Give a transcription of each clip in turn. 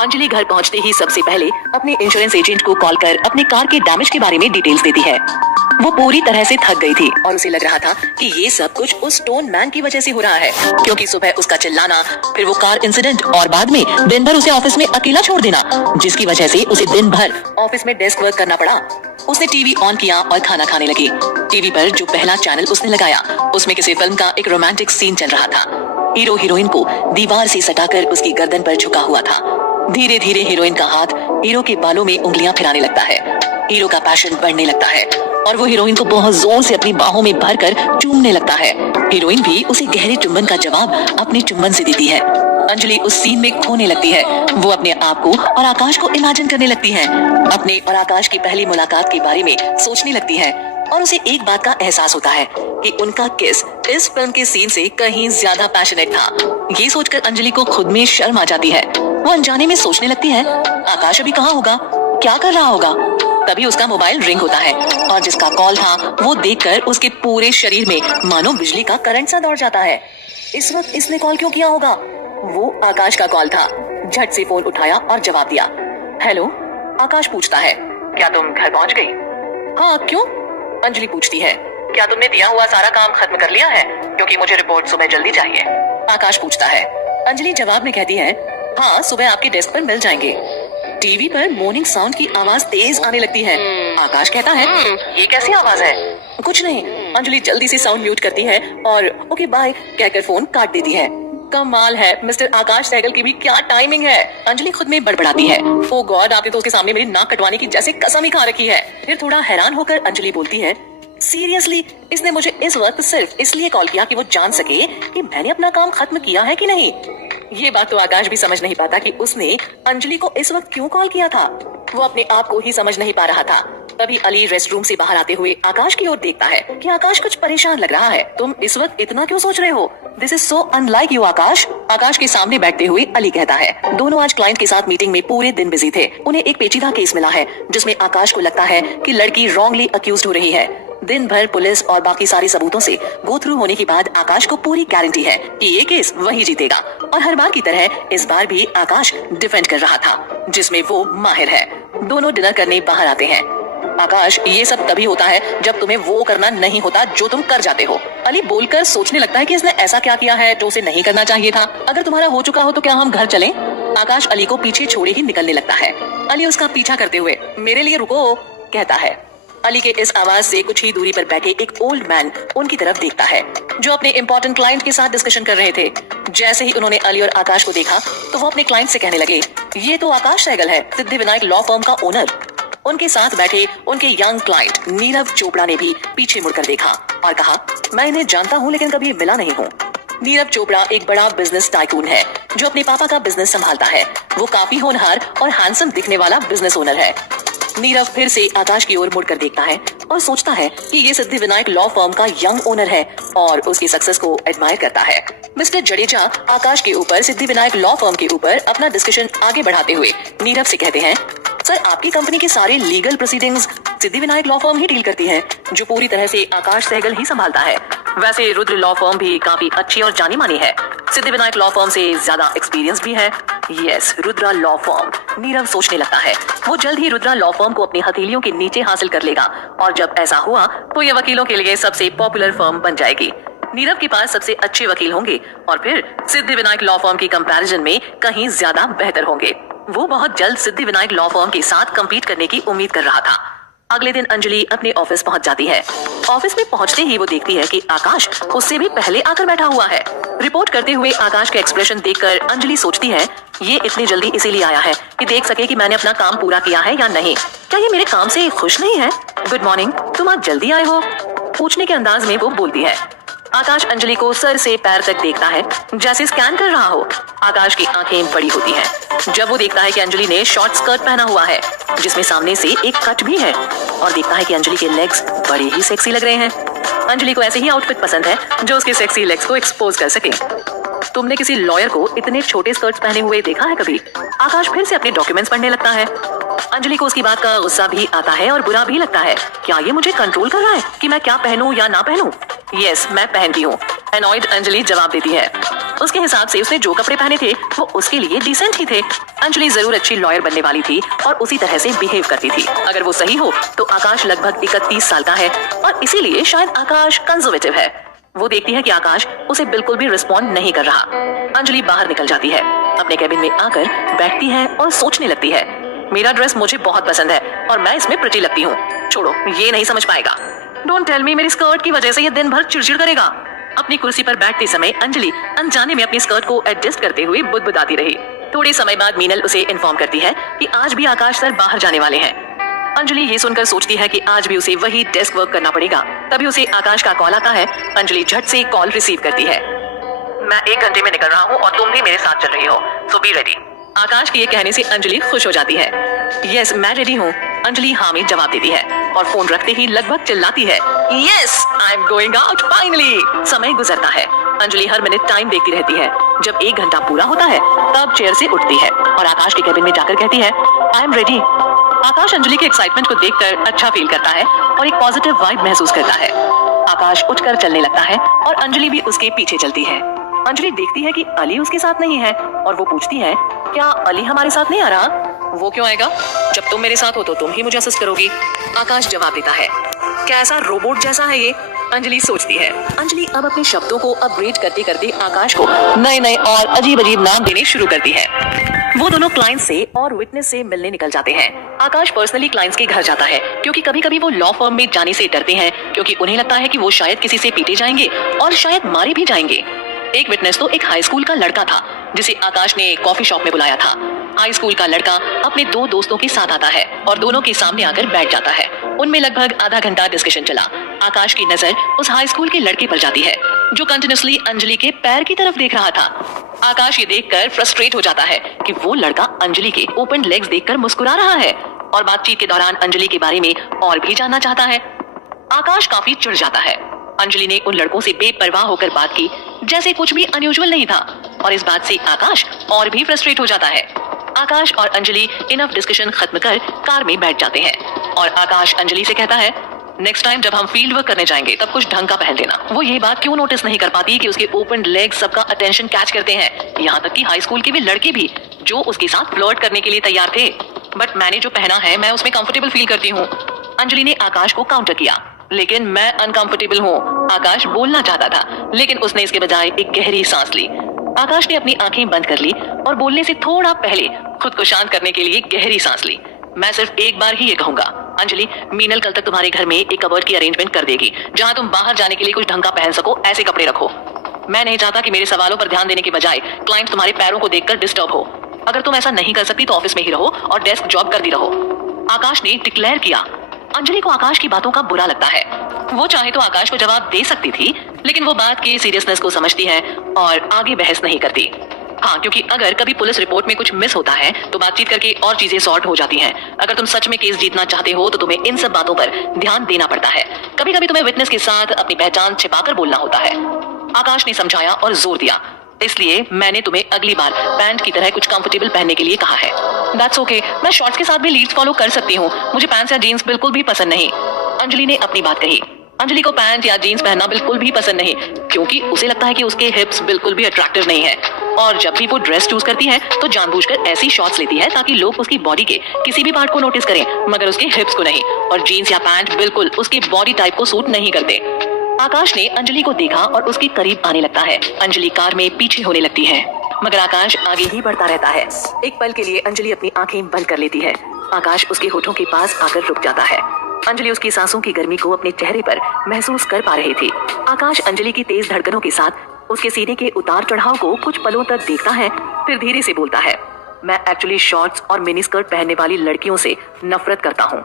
अंजलि घर पहुंचते ही सबसे पहले अपने इंश्योरेंस एजेंट को कॉल कर अपने कार के डैमेज के बारे में डिटेल्स देती है। वो पूरी तरह से थक गई थी और उसे लग रहा था कि ये सब कुछ उस स्टोन मैन की वजह से हो रहा है, क्योंकि सुबह उसका चिल्लाना, फिर वो कार इंसिडेंट और बाद में दिन भर उसे ऑफिस में अकेला छोड़ देना, जिसकी वजह से उसे दिन भर ऑफिस में डेस्क वर्क करना पड़ा। उसने टीवी ऑन किया और खाना खाने लगी। टीवी पर जो पहला चैनल उसने लगाया उसमें किसी फिल्म का एक रोमांटिक सीन चल रहा था। हीरो हीरोइन को दीवार से सटाकर उसकी गर्दन पर झुका हुआ था। धीरे धीरे हीरोइन का हाथ हीरो के बालों में उंगलियां फिराने लगता है। हीरो का पैशन बढ़ने लगता है और वो हीरोइन को बहुत जोर से अपनी बाहों में भरकर चूमने लगता है। हीरोइन भी उसे गहरे चुंबन का जवाब अपने चुंबन से देती है। अंजलि उस सीन में खोने लगती है। वो अपने आप को और आकाश को इमेजिन करने लगती है। अपने और आकाश की पहली मुलाकात के बारे में सोचने लगती है और उसे एक बात का एहसास होता है कि उनका किस इस फिल्म के सीन से कहीं ज्यादा पैशनेट था। ये सोचकर अंजलि को खुद में शर्म आ जाती है। वो अनजाने में सोचने लगती है, आकाश अभी कहाँ होगा, क्या कर रहा होगा। तभी उसका मोबाइल रिंग होता है और जिसका कॉल था वो देखकर उसके पूरे शरीर में मानो बिजली का करंट सा दौड़ जाता है। इस वक्त इसने कॉल क्यों किया होगा? वो आकाश का कॉल था। झट से फोन उठाया और जवाब दिया। हेलो, आकाश पूछता है। क्या तुम घर पहुंच गई? हाँ, क्यों? अंजलि पूछती है। क्या तुमने दिया हुआ सारा काम खत्म कर लिया है? क्योंकि मुझे रिपोर्ट सुबह जल्दी चाहिए। आकाश पूछता है। अंजलि जवाब में कहती है, हाँ, सुबह आपके डेस्क पर मिल जाएंगे। टीवी पर मॉर्निंग साउंड की आवाज तेज आने लगती है। आकाश कहता है, ये कैसी आवाज है? कुछ नहीं। अंजलि जल्दी से साउंड म्यूट करती है और ओके बाय कहकर फोन काट देती है। कमाल है, मिस्टर आकाश सहगल की भी क्या टाइमिंग है। अंजलि खुद में बड़बड़ाती है, ओ गॉड, आपने तो उसके सामने मेरी नाक कटवाने की जैसे कसम ही खा रखी है। फिर थोड़ा हैरान होकर अंजलि बोलती है, सीरियसली, इसने मुझे इस वक्त सिर्फ इसलिए कॉल किया कि वो जान सके कि मैंने अपना काम खत्म किया है कि नहीं। ये बात तो आकाश भी समझ नहीं पाता कि उसने अंजलि को इस वक्त क्यों कॉल किया था। वो अपने आप को ही समझ नहीं पा रहा था। तभी अली रेस्ट रूम से बाहर आते हुए आकाश की ओर देखता है कि आकाश कुछ परेशान लग रहा है। तुम इस वक्त इतना क्यों सोच रहे हो? This is so unlike you Akash. Akash के सामने बैठते हुए अली कहता है। दोनों आज क्लाइंट के साथ मीटिंग में पूरे दिन बिजी थे। उन्हें एक पेचीदा केस मिला है जिसमें आकाश को लगता है कि लड़की रॉन्गली अक्यूज्ड हो रही है। दिन भर पुलिस और बाकी सारे सबूतों से गो थ्रू होने के बाद आकाश को पूरी गारंटी है कि ये केस वही जीतेगा और हर बार की तरह इस बार भी आकाश डिफेंड कर रहा था, जिसमें वो माहिर है। दोनों डिनर करने बाहर आते हैं। आकाश, ये सब तभी होता है जब तुम्हें वो करना नहीं होता जो तुम कर जाते हो। अली बोलकर सोचने लगता है कि इसने ऐसा क्या किया है जो उसे नहीं करना चाहिए था। अगर तुम्हारा हो चुका हो तो क्या हम घर चलें? आकाश अली को पीछे छोड़े ही निकलने लगता है। अली उसका पीछा करते हुए, मेरे लिए रुको, कहता है। अली के इस आवाज से कुछ ही दूरी पर बैठे एक ओल्ड मैन उनकी तरफ देखता है जो अपने इम्पोर्टेंट क्लाइंट के साथ डिस्कशन कर रहे थे। जैसे ही उन्होंने अली और आकाश को देखा तो वो अपने क्लाइंट से कहने लगे, ये तो आकाश सहगल है, सिद्धिविनायक लॉ फर्म का ओनर। उनके साथ बैठे उनके यंग क्लाइंट नीरव चोपड़ा ने भी पीछे मुड़कर देखा और कहा, मैं इन्हें जानता हूँ लेकिन कभी मिला नहीं हूँ। नीरव चोपड़ा एक बड़ा बिजनेस टाइकून है जो अपने पापा का बिजनेस संभालता है। वो काफी होनहार और हैंडसम दिखने वाला बिजनेस ओनर है। नीरव फिर से आकाश की ओर मुड़कर देखता है और सोचता है कि ये सिद्धिविनायक लॉ फर्म का यंग ओनर है और उसकी सक्सेस को एडमायर करता है। मिस्टर जडेजा आकाश के ऊपर सिद्धिविनायक लॉ फर्म के ऊपर अपना डिस्कशन आगे बढ़ाते हुए नीरव से कहते हैं, सर, आपकी कंपनी के सारे legal proceedings Siddhivinayak law firm ही डील करती है, जो पूरी तरह से आकाश सहगल ही संभालता है। वैसे रुद्र लॉ फर्म भी काफी अच्छी और जानी मानी है। सिद्धिविनायक लॉ फर्म से ज्यादा एक्सपीरियंस भी है। Yes, Rudra law firm. Nirav सोचने लगता है वो जल्द ही रुद्रा लॉ फर्म को अपनी हथेलियों के नीचे हासिल कर लेगा और जब ऐसा हुआ तो ये वकीलों के लिए सबसे पॉपुलर फर्म बन जाएगी। नीरव के पास सबसे अच्छे वकील होंगे और फिर सिद्धिविनायक लॉ फर्म की कंपैरिजन में कहीं ज्यादा बेहतर होंगे। वो बहुत जल्द सिद्धिविनायक लॉ फर्म के साथ कम्पीट करने की उम्मीद कर रहा था। अगले दिन अंजलि अपने ऑफिस पहुंच जाती है। ऑफिस में पहुंचते ही वो देखती है कि आकाश उससे भी पहले आकर बैठा हुआ है। रिपोर्ट करते हुए आकाश के एक्सप्रेशन देखकर अंजलि सोचती है, ये इतनी जल्दी इसीलिए आया है कि देख सके कि मैंने अपना काम पूरा किया है या नहीं। क्या ये मेरे काम से खुश नहीं है? गुड मॉर्निंग, तुम आज जल्दी आए हो, पूछने के अंदाज में वो बोलती है। आकाश अंजलि को सर से पैर तक देखता है जैसे स्कैन कर रहा हो। आकाश की आंखें बड़ी होती हैं जब वो देखता है कि अंजलि ने शॉर्ट स्कर्ट पहना हुआ है जिसमें सामने से एक कट भी है और देखता है कि अंजलि के लेग्स बड़े ही सेक्सी लग रहे हैं। अंजलि को ऐसे ही आउटफिट पसंद है जो उसके सेक्सी लेग्स को एक्सपोज कर सके। तुमने किसी लॉयर को इतने छोटे स्कर्ट्स पहने हुए देखा है कभी? आकाश फिर से अपने डॉक्यूमेंट्स पढ़ने लगता है। अंजलि को उसकी बात का गुस्सा भी आता है और बुरा भी लगता है। क्या ये मुझे कंट्रोल कर रहा है कि मैं क्या पहनूं या ना पहनूं? यस, मैं पहनती हूँ, अनॉयड अंजलि जवाब देती है। उसके हिसाब से उसने जो कपड़े पहने थे वो उसके लिए डिसेंट ही थे। अंजलि जरूर अच्छी लॉयर बनने वाली थी और उसी तरह से बिहेव करती थी। अगर वो सही हो तो आकाश लगभग 31 साल का है और इसीलिए शायद आकाश कंजर्वेटिव है। वो देखती है कि आकाश उसे बिल्कुल भी रिस्पॉन्ड नहीं कर रहा। अंजलि बाहर निकल जाती है, अपने कैबिन में आकर बैठती है और सोचने लगती है, मेरा ड्रेस मुझे बहुत पसंद है और मैं इसमें प्रिटी लगती हूँ। छोड़ो, ये नहीं समझ पाएगा। डोंट टेल मी मेरी स्कर्ट की वजह से ये दिन भर चिड़चिड़ करेगा। अपनी कुर्सी पर बैठते समय अंजलि अनजाने में अपनी स्कर्ट को एडजस्ट करते हुए बुदबुदाती रही। थोड़े समय बाद मीनल उसे इन्फॉर्म करती है कि आज भी आकाश सर बाहर जाने वाले हैं। अंजलि ये सुनकर सोचती है कि आज भी उसे वही डेस्क वर्क करना पड़ेगा। तभी उसे आकाश का कॉल आता है। अंजलि झट से कॉल रिसीव करती है। मैं 1 घंटे में निकल रहा हूँ और तुम भी मेरे साथ चल रही हो, सो बी रेडी। आकाश के ये कहने से अंजलि खुश हो जाती है। यस, मैं रेडी हूँ। अंजलि हाँ में जवाब देती है और फोन रखते ही लगभग चिल्लाती है, yes I am going out finally. समय गुजरता है। अंजलि हर मिनट टाइम देखती रहती है। जब 1 घंटा पूरा होता है तब चेयर से उठती है और आकाश के कैबिन में जाकर कहती है, आई एम रेडी। आकाश अंजलि के एक्साइटमेंट को देखकर अच्छा फील करता है और एक पॉजिटिव वाइब महसूस करता है। आकाश उठकर चलने लगता है और अंजलि भी उसके पीछे चलती है। अंजलि देखती है कि अली उसके साथ नहीं है और वो पूछती है, क्या अली हमारे साथ नहीं आ रहा? वो क्यों आएगा? जब तुम मेरे साथ हो तो तुम ही मुझे असिस्ट करोगी। आकाश जवाब देता है, कैसा रोबोट जैसा है ये? अंजलि सोचती है। अंजलि अब अपने शब्दों को अपग्रेड करते करते आकाश को नए नए और अजीब अजीब नाम देने शुरू करती है। वो दोनों क्लाइंट से और विटनेस से मिलने निकल जाते हैं। आकाश पर्सनली क्लाइंट्स के घर जाता है क्योंकि कभी कभी वो लॉ फर्म में जाने से डरते हैं क्योंकि उन्हें लगता है कि वो शायद किसी से पीटे जाएंगे और शायद मारे भी जाएंगे। एक विटनेस तो एक हाई स्कूल का लड़का था जिसे आकाश ने कॉफी शॉप में बुलाया था। हाई स्कूल का लड़का अपने 2 दोस्तों के साथ आता है और दोनों के सामने आकर बैठ जाता है। उनमें लगभग आधा घंटा डिस्कशन चला। आकाश की नजर उस हाई स्कूल के लड़के पर जाती है जो कंटिन्यूअसली अंजलि के पैर की तरफ देख रहा था। आकाश ये देखकर फ्रस्ट्रेट हो जाता है कि वो लड़का अंजलि के ओपन लेग्स देखकर मुस्कुरा रहा है और बातचीत के दौरान अंजलि के बारे में और भी जानना चाहता है। आकाश काफी चिढ़ जाता है। अंजलि ने उन लड़कों से बेपरवाह होकर बात की जैसे कुछ भी अनयूजुअल नहीं था और इस बात से आकाश और भी फ्रस्ट्रेट हो जाता है। आकाश और अंजलि इनफ डिस्कशन खत्म कर कार में बैठ जाते हैं और आकाश अंजलि से कहता है, नेक्स्ट टाइम जब हम फील्ड वर्क करने जाएंगे तब कुछ ढंग का पहन लेना। वो ये बात क्यों नोटिस नहीं कर पाती कि उसके ओपन लेग सबका अटेंशन कैच करते हैं, यहाँ तक कि हाई स्कूल के भी लड़के भी जो उसके साथ फ्लर्ट करने के लिए तैयार थे। बट मैंने जो पहना है मैं उसमें कंफर्टेबल फील करती हूँ। अंजलि ने आकाश को काउंटर किया, लेकिन मैं अनकंफर्टेबल हूँ। आकाश बोलना चाहता था लेकिन उसने इसके बजाय एक गहरी सांस ली। आकाश ने अपनी आंखें बंद कर ली और बोलने से थोड़ा पहले खुद को शांत करने के लिए गहरी सांस ली। मैं सिर्फ एक बार ही ये कहूंगा, अंजलि, मीनल कल तक तुम्हारे घर में एक कबर्ड की अरेंजमेंट कर देगी जहां तुम बाहर जाने के लिए कुछ ढंग का पहन सको, ऐसे कपड़े रखो। मैं नहीं चाहता कि मेरे सवालों पर ध्यान देने के बजाय क्लाइंट तुम्हारे पैरों को देखकर डिस्टर्ब हो। अगर तुम ऐसा नहीं कर सकती तो ऑफिस में ही रहो और डेस्क जॉब करती रहो। आकाश ने डिक्लेयर किया। अंजलि को आकाश की बातों का बुरा लगता है। वो चाहे तो आकाश को जवाब दे सकती थी लेकिन वो बात के सीरियसनेस को समझती है और आगे बहस नहीं करती। हाँ, क्योंकि अगर कभी पुलिस रिपोर्ट में कुछ मिस होता है तो बातचीत करके और चीजें सॉर्ट हो जाती हैं। अगर तुम सच में केस जीतना चाहते हो तो तुम्हें इन सब बातों पर ध्यान देना पड़ता है। कभी कभी तुम्हें विटनेस के साथ अपनी पहचान छिपाकर बोलना होता है। आकाश ने समझाया और जोर दिया, इसलिए मैंने तुम्हें अगली बार पैंट की तरह कुछ कंफर्टेबल पहनने के लिए कहा है। दैट्स ओके, मैं शॉर्ट्स के साथ भी लीड्स फॉलो कर सकती हूँ। मुझे पैंट्स या जीन्स बिल्कुल भी पसंद नहीं। अंजलि ने अपनी बात कही। अंजलि को पैंट या जीन्स पहनना बिल्कुल भी पसंद नहीं क्योंकि उसे लगता है कि उसके हिप्स बिल्कुल भी अट्रैक्टिव नहीं है और जब भी वो ड्रेस चूज करती है तो जानबूझकर ऐसी शॉर्ट्स लेती है ताकि लोग उसकी बॉडी के किसी भी पार्ट को नोटिस करें मगर उसके हिप्स को नहीं। और जीन्स या पैंट बिल्कुल उसकी बॉडी टाइप को सूट नहीं करते। आकाश ने अंजलि को देखा और उसके करीब आने लगता है। अंजलि कार में पीछे होने लगती है मगर आकाश आगे ही बढ़ता रहता है। एक पल के लिए अंजलि अपनी आंखें बंद कर लेती है। आकाश उसके होठों के पास आकर रुक जाता है। अंजलि उसकी सांसों की गर्मी को अपने चेहरे पर महसूस कर पा रही थी। आकाश अंजलि की तेज धड़कनों के साथ उसके सीने के उतार चढ़ाव को कुछ पलों तक देखता है, फिर धीरे से बोलता है, मैं एक्चुअली शॉर्ट्स और मिनी स्कर्ट पहनने वाली लड़कियों से नफरत करता हूँ।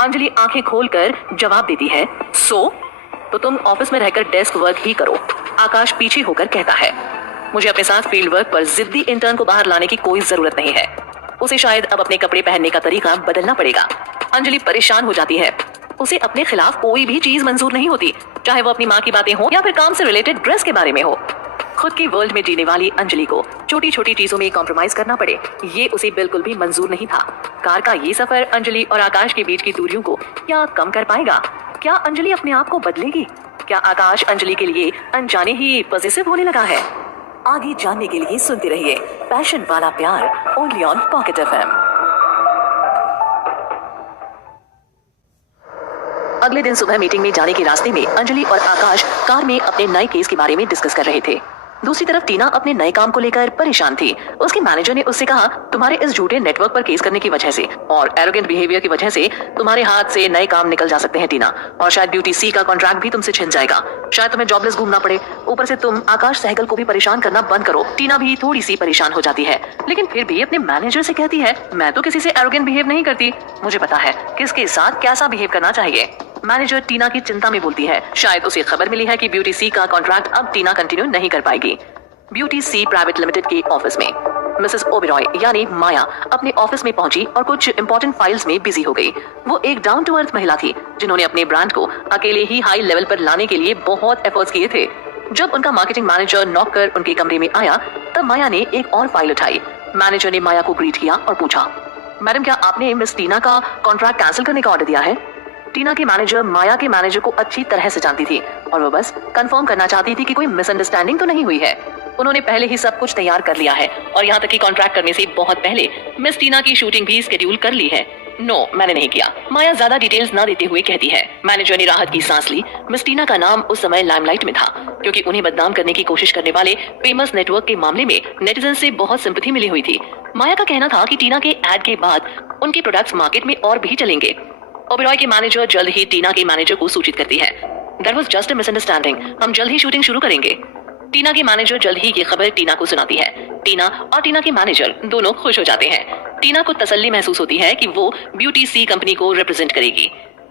अंजलि आंखें खोलकर जवाब देती है, सो तो तुम ऑफिस में रहकर डेस्क वर्क ही करो। आकाश पीछे होकर कहता है, मुझे अपने साथ फील्ड वर्क पर जिद्दी इंटर्न को बाहर लाने की कोई जरूरत नहीं है। उसे शायद अब अपने कपड़े पहनने का तरीका बदलना पड़ेगा। अंजलि परेशान हो जाती है। उसे अपने खिलाफ कोई भी चीज मंजूर नहीं होती, चाहे वो अपनी माँ की बातें हो या फिर काम से रिलेटेड ड्रेस के बारे में हो। खुद की वर्ल्ड में जीने वाली अंजलि को छोटी छोटी चीजों में कॉम्प्रोमाइज करना पड़े, ये उसे बिल्कुल भी मंजूर नहीं था। कार का ये सफर अंजलि और आकाश के बीच की दूरियों को क्या कम कर पाएगा? क्या अंजलि अपने आप को बदलेगी? क्या आकाश अंजलि के लिए अनजाने ही पॉजिटिव होने लगा है? आगे जानने के लिए सुनते रहिए पैशन वाला प्यार ओनली ऑन पॉकेट FM। अगले दिन सुबह मीटिंग में जाने के रास्ते में अंजलि और आकाश कार में अपने नए केस के बारे में डिस्कस कर रहे थे। दूसरी तरफ टीना अपने नए काम को लेकर परेशान थी। उसके मैनेजर ने उससे कहा, तुम्हारे इस झूठे नेटवर्क पर केस करने की वजह से और एरोगेंट बिहेवियर की वजह से तुम्हारे हाथ से नए काम निकल जा सकते हैं टीना, और शायद ब्यूटी सी का कॉन्ट्रैक्ट भी तुमसे छिन जाएगा। शायद तुम्हें जॉबलेस घूमना पड़े। ऊपर से तुम आकाश सहगल को भी परेशान करना बंद करो। टीना भी थोड़ी सी परेशान हो जाती है, लेकिन फिर भी अपने मैनेजर से कहती है, मैं तो किसी से एरोगेंट बिहेव नहीं करती, मुझे पता है किसके साथ कैसा बिहेव करना चाहिए। मैनेजर टीना की चिंता में बोलती है, शायद उसे खबर मिली है कि ब्यूटी सी का कॉन्ट्रैक्ट अब टीना कंटिन्यू नहीं कर पाएगी। ब्यूटी सी प्राइवेट लिमिटेड के ऑफिस में मिसेस ओबेरॉय यानी माया अपने ऑफिस में पहुंची और कुछ इंपॉर्टेंट फाइल्स में बिजी हो गई। वो एक डाउन टू अर्थ महिला थी जिन्होंने अपने ब्रांड को अकेले ही हाई लेवल पर लाने के लिए बहुत एफर्ट्स किए थे। जब उनका मार्केटिंग मैनेजर नॉक कर उनके कमरे में आया तब माया ने एक और फाइल उठाई। मैनेजर ने माया को ग्रीट किया और पूछा, मैडम क्या आपने मिस टीना का कॉन्ट्रैक्ट कैंसिल करने का ऑर्डर दिया है? टीना की मैनेजर माया के मैनेजर को अच्छी तरह से जानती थी और वो बस कंफर्म करना चाहती थी कि कोई मिसअंडरस्टैंडिंग तो नहीं हुई है। उन्होंने पहले ही सब कुछ तैयार कर लिया है और यहाँ तक कि कॉन्ट्रैक्ट करने से बहुत पहले मिस टीना की शूटिंग भी शेड्यूल कर ली है। नो, मैंने नहीं किया, माया ज्यादा डिटेल्स ना देते हुए कहती है। मैनेजर ने राहत की सांस ली। मिस टीना का नाम उस समय लाइमलाइट में था क्योंकि उन्हें बदनाम करने की कोशिश करने वाले फेमस नेटवर्क के मामले में नेटिजन से बहुत सिंपैथी मिली हुई थी। माया का कहना था कि टीना के एड के बाद उनके प्रोडक्ट्स मार्केट में और भी चलेंगे। ओबेरॉय के मैनेजर जल्द ही टीना के मैनेजर को सूचित करती है, that was just a misunderstanding, हम जल्द ही शूटिंग शुरू करेंगे। टीना के मैनेजर जल्द ही ये खबर टीना को सुनाती है। टीना और टीना के मैनेजर दोनों खुश हो जाते हैं। टीना को तसल्ली महसूस होती है कि वो ब्यूटी सी कंपनी को रिप्रेजेंट करेगी।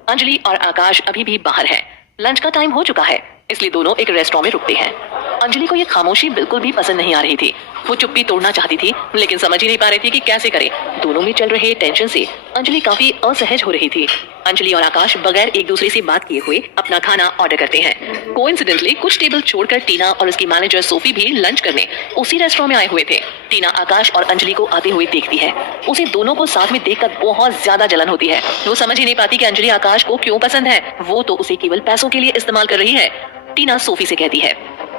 अंजलि और आकाश अभी भी बाहर हैं। लंच का टाइम हो चुका है, इसलिए दोनों एक रेस्टोरेंट में रुकते हैं। अंजलि को ये खामोशी बिल्कुल भी पसंद नहीं आ रही थी। वो चुप्पी तोड़ना चाहती थी लेकिन समझ ही नहीं पा रही थी कि कैसे करे। दोनों में चल रहे टेंशन से अंजलि काफी असहज हो रही थी। अंजलि और आकाश बगैर एक दूसरे से बात किए हुए अपना खाना ऑर्डर करते हैं। कोइंसिडेंटली कुछ टेबल छोड़कर टीना और उसकी मैनेजर सोफी भी लंच करने उसी रेस्टोरेंट में आए हुए थे। टीना आकाश और अंजलि को आते हुए देखती है। उसे दोनों को साथ में देखकर बहुत ज्यादा जलन होती है। वो समझ ही नहीं पाती कि अंजलि आकाश को क्यों पसंद है। वो तो उसे केवल पैसों के लिए इस्तेमाल कर रही है। टीना सोफी से कहती है,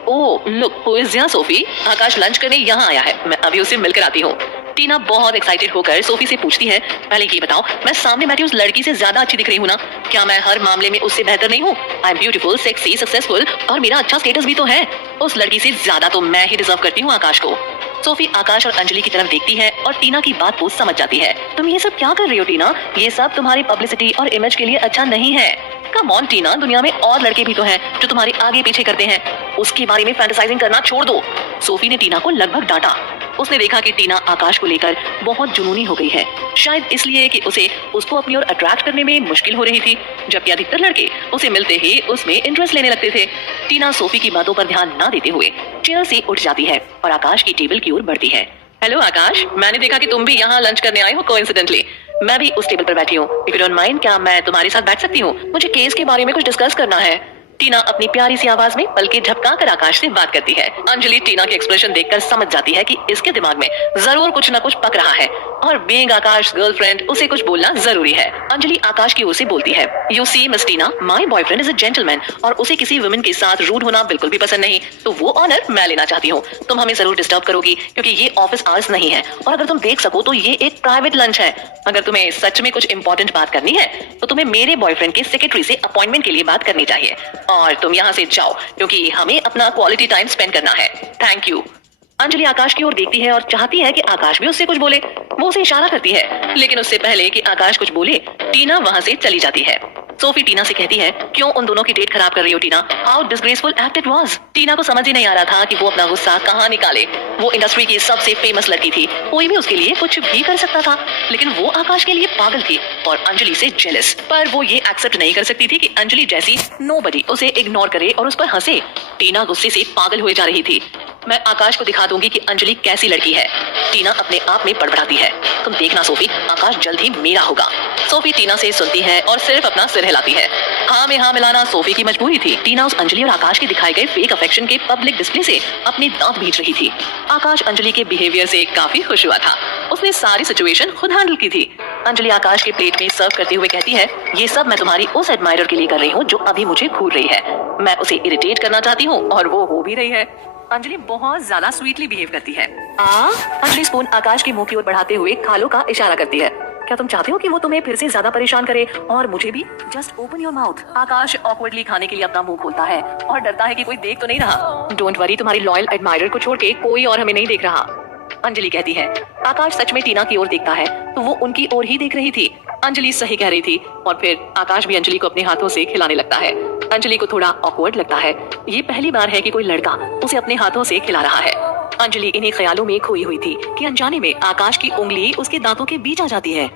oh look who is here Sophie, Akash lunch करने यहाँ आया है, मैं अभी उसे मिलकर आती हूँ। टीना बहुत एक्साइटेड होकर सोफी से पूछती है, पहले ये बताओ मैं सामने बैठी उस लड़की से ज्यादा अच्छी दिख रही हूँ ना? क्या मैं हर मामले में उससे बेहतर नहीं हूँ? I am beautiful, sexy, successful और मेरा अच्छा स्टेटस भी तो है। उस लड़की से ज्यादा तो मैं ही डिजर्व करती हूँ आकाश को। सोफी आकाश और अंजलि की तरफ देखती है और टीना की बात को समझ जाती है। तुम ये सब क्या कर रही हो टीना? ये सब तुम्हारी पब्लिसिटी और इमेज के लिए अच्छा नहीं है। कम ऑन टीना, दुनिया में और लड़के भी तो हैं जो तुम्हारे आगे पीछे करते हैं। उसके बारे में फैंटेसाइजिंग करना छोड़ दो। सोफी ने टीना को लगभग डांटा। उसने देखा कि टीना आकाश को लेकर बहुत जुनूनी हो गई है, शायद इसलिए कि उसे उसको अपनी ओर अट्रैक्ट करने में मुश्किल हो रही थी, जबकि अधिकतर लड़के उसे मिलते ही उसमें इंटरेस्ट लेने लगते थे। टीना सोफी की बातों पर ध्यान न देते हुए चेयर से उठ जाती है और आकाश की टेबल की ओर बढ़ती है। हेलो आकाश, मैंने देखा कि तुम भी यहाँ लंच करने आए हो कोइंसिडेंटली। मैं भी उस टेबल पर बैठी हूँ। इफ यू डोंट माइंड, क्या मैं तुम्हारे साथ बैठ सकती हूँ? मुझे केस के बारे में कुछ डिस्कस करना है। टीना अपनी प्यारी सी आवाज में पलके झपकाकर आकाश से बात करती है। अंजलि टीना के एक्सप्रेशन देखकर समझ जाती है कि इसके दिमाग में जरूर कुछ न कुछ पक रहा है और बीइंग आकाश गर्लफ्रेंड उसे कुछ बोलना जरूरी है। अंजलि आकाश की ओर से बोलती है, you see miss Tina, my boyfriend is a gentleman और उसे किसी वुमेन के साथ रूड होना बिल्कुल भी पसंद नहीं, तो वो ऑनर मैं लेना चाहती हूँ। तुम हमें जरूर डिस्टर्ब करोगी क्योंकि ये ऑफिस आवर्स नहीं है और अगर तुम देख सको तो ये एक प्राइवेट लंच है। अगर तुम्हें सच में कुछ इंपॉर्टेंट बात करनी है तो तुम्हें मेरे बॉयफ्रेंड के सेक्रेटरी से अपॉइंटमेंट के लिए बात करनी चाहिए और तुम यहाँ से जाओ क्योंकि हमें अपना क्वालिटी टाइम स्पेंड करना है। Thank you. अंजलि आकाश की ओर देखती है और चाहती है कि आकाश भी उससे कुछ बोले। वो उसे इशारा करती है लेकिन उससे पहले कि आकाश कुछ बोले टीना वहाँ से चली जाती है। सोफी टीना से कहती है, क्यों उन दोनों की डेट खराब कर रही हो Tina? How disgraceful act it was. Tina को समझ ही नहीं आ रहा था कि वो अपना गुस्सा कहाँ निकाले। वो इंडस्ट्री की सबसे फेमस लड़की थी, कोई भी उसके लिए कुछ भी कर सकता था, लेकिन वो आकाश के लिए पागल थी और अंजलि से जेलस। पर वो ये एक्सेप्ट नहीं कर सकती थी कि अंजलि जैसी नोबडी उसे इग्नोर करे और उस पर हंसे। टीना गुस्से से पागल हुए जा रही थी। मैं आकाश को दिखा दूंगी कि अंजलि कैसी लड़की है, टीना अपने आप में बड़बड़ाती है। तुम देखना सोफी, आकाश जल्द ही मेरा होगा। सोफी टीना से सुनती है और सिर्फ अपना सिर हिलाती है। हाँ में हाँ मिलाना सोफी की मजबूरी थी। टीना उस अंजलि और आकाश के दिखाए गए फेक अफेक्शन के पब्लिक डिस्प्ले से अपने दांत बीच रही थी। आकाश अंजलि के बिहेवियर से काफी खुश हुआ था। उसने सारी सिचुएशन खुद हैंडल की थी। अंजलि आकाश के प्लेट में सर्व करते हुए कहती है, ये सब मैं तुम्हारी उस एडमायरर के लिए कर रही हूँ जो अभी मुझे घूर रही है। मैं उसे इरिटेट करना चाहती हूँ और वो हो भी रही है। अंजलि बहुत ज्यादा स्वीटली बिहेव करती है। अंजलि स्पून आकाश के मुंह की ओर बढ़ाते हुए खालों का इशारा करती है। क्या तुम चाहते हो कि वो तुम्हें फिर से ज्यादा परेशान करे और मुझे भी? Just open your mouth. Akash awkwardly खाने के लिए अपना मुंह खोलता है और डरता है कि कोई देख तो नहीं रहा। डोंट वरी, तुम्हारी लॉयल एडमायरर को छोड़ के कोई और हमें नहीं देख रहा, अंजलि कहती है। आकाश सच में टीना की ओर देखता है तो वो उनकी ओर ही देख रही थी। अंजलि सही कह रही थी और फिर आकाश भी अंजलि को अपने हाथों से खिलाने लगता है। अंजलि को थोड़ा ऑकवर्ड लगता है। ये पहली बार है कि कोई लड़का उसे अपने हाथों से खिला रहा है। अंजलि इन्हीं ख्यालों में खोई हुई थी कि अनजाने में आकाश की उंगली उसके दांतों के बीच आ जाती है।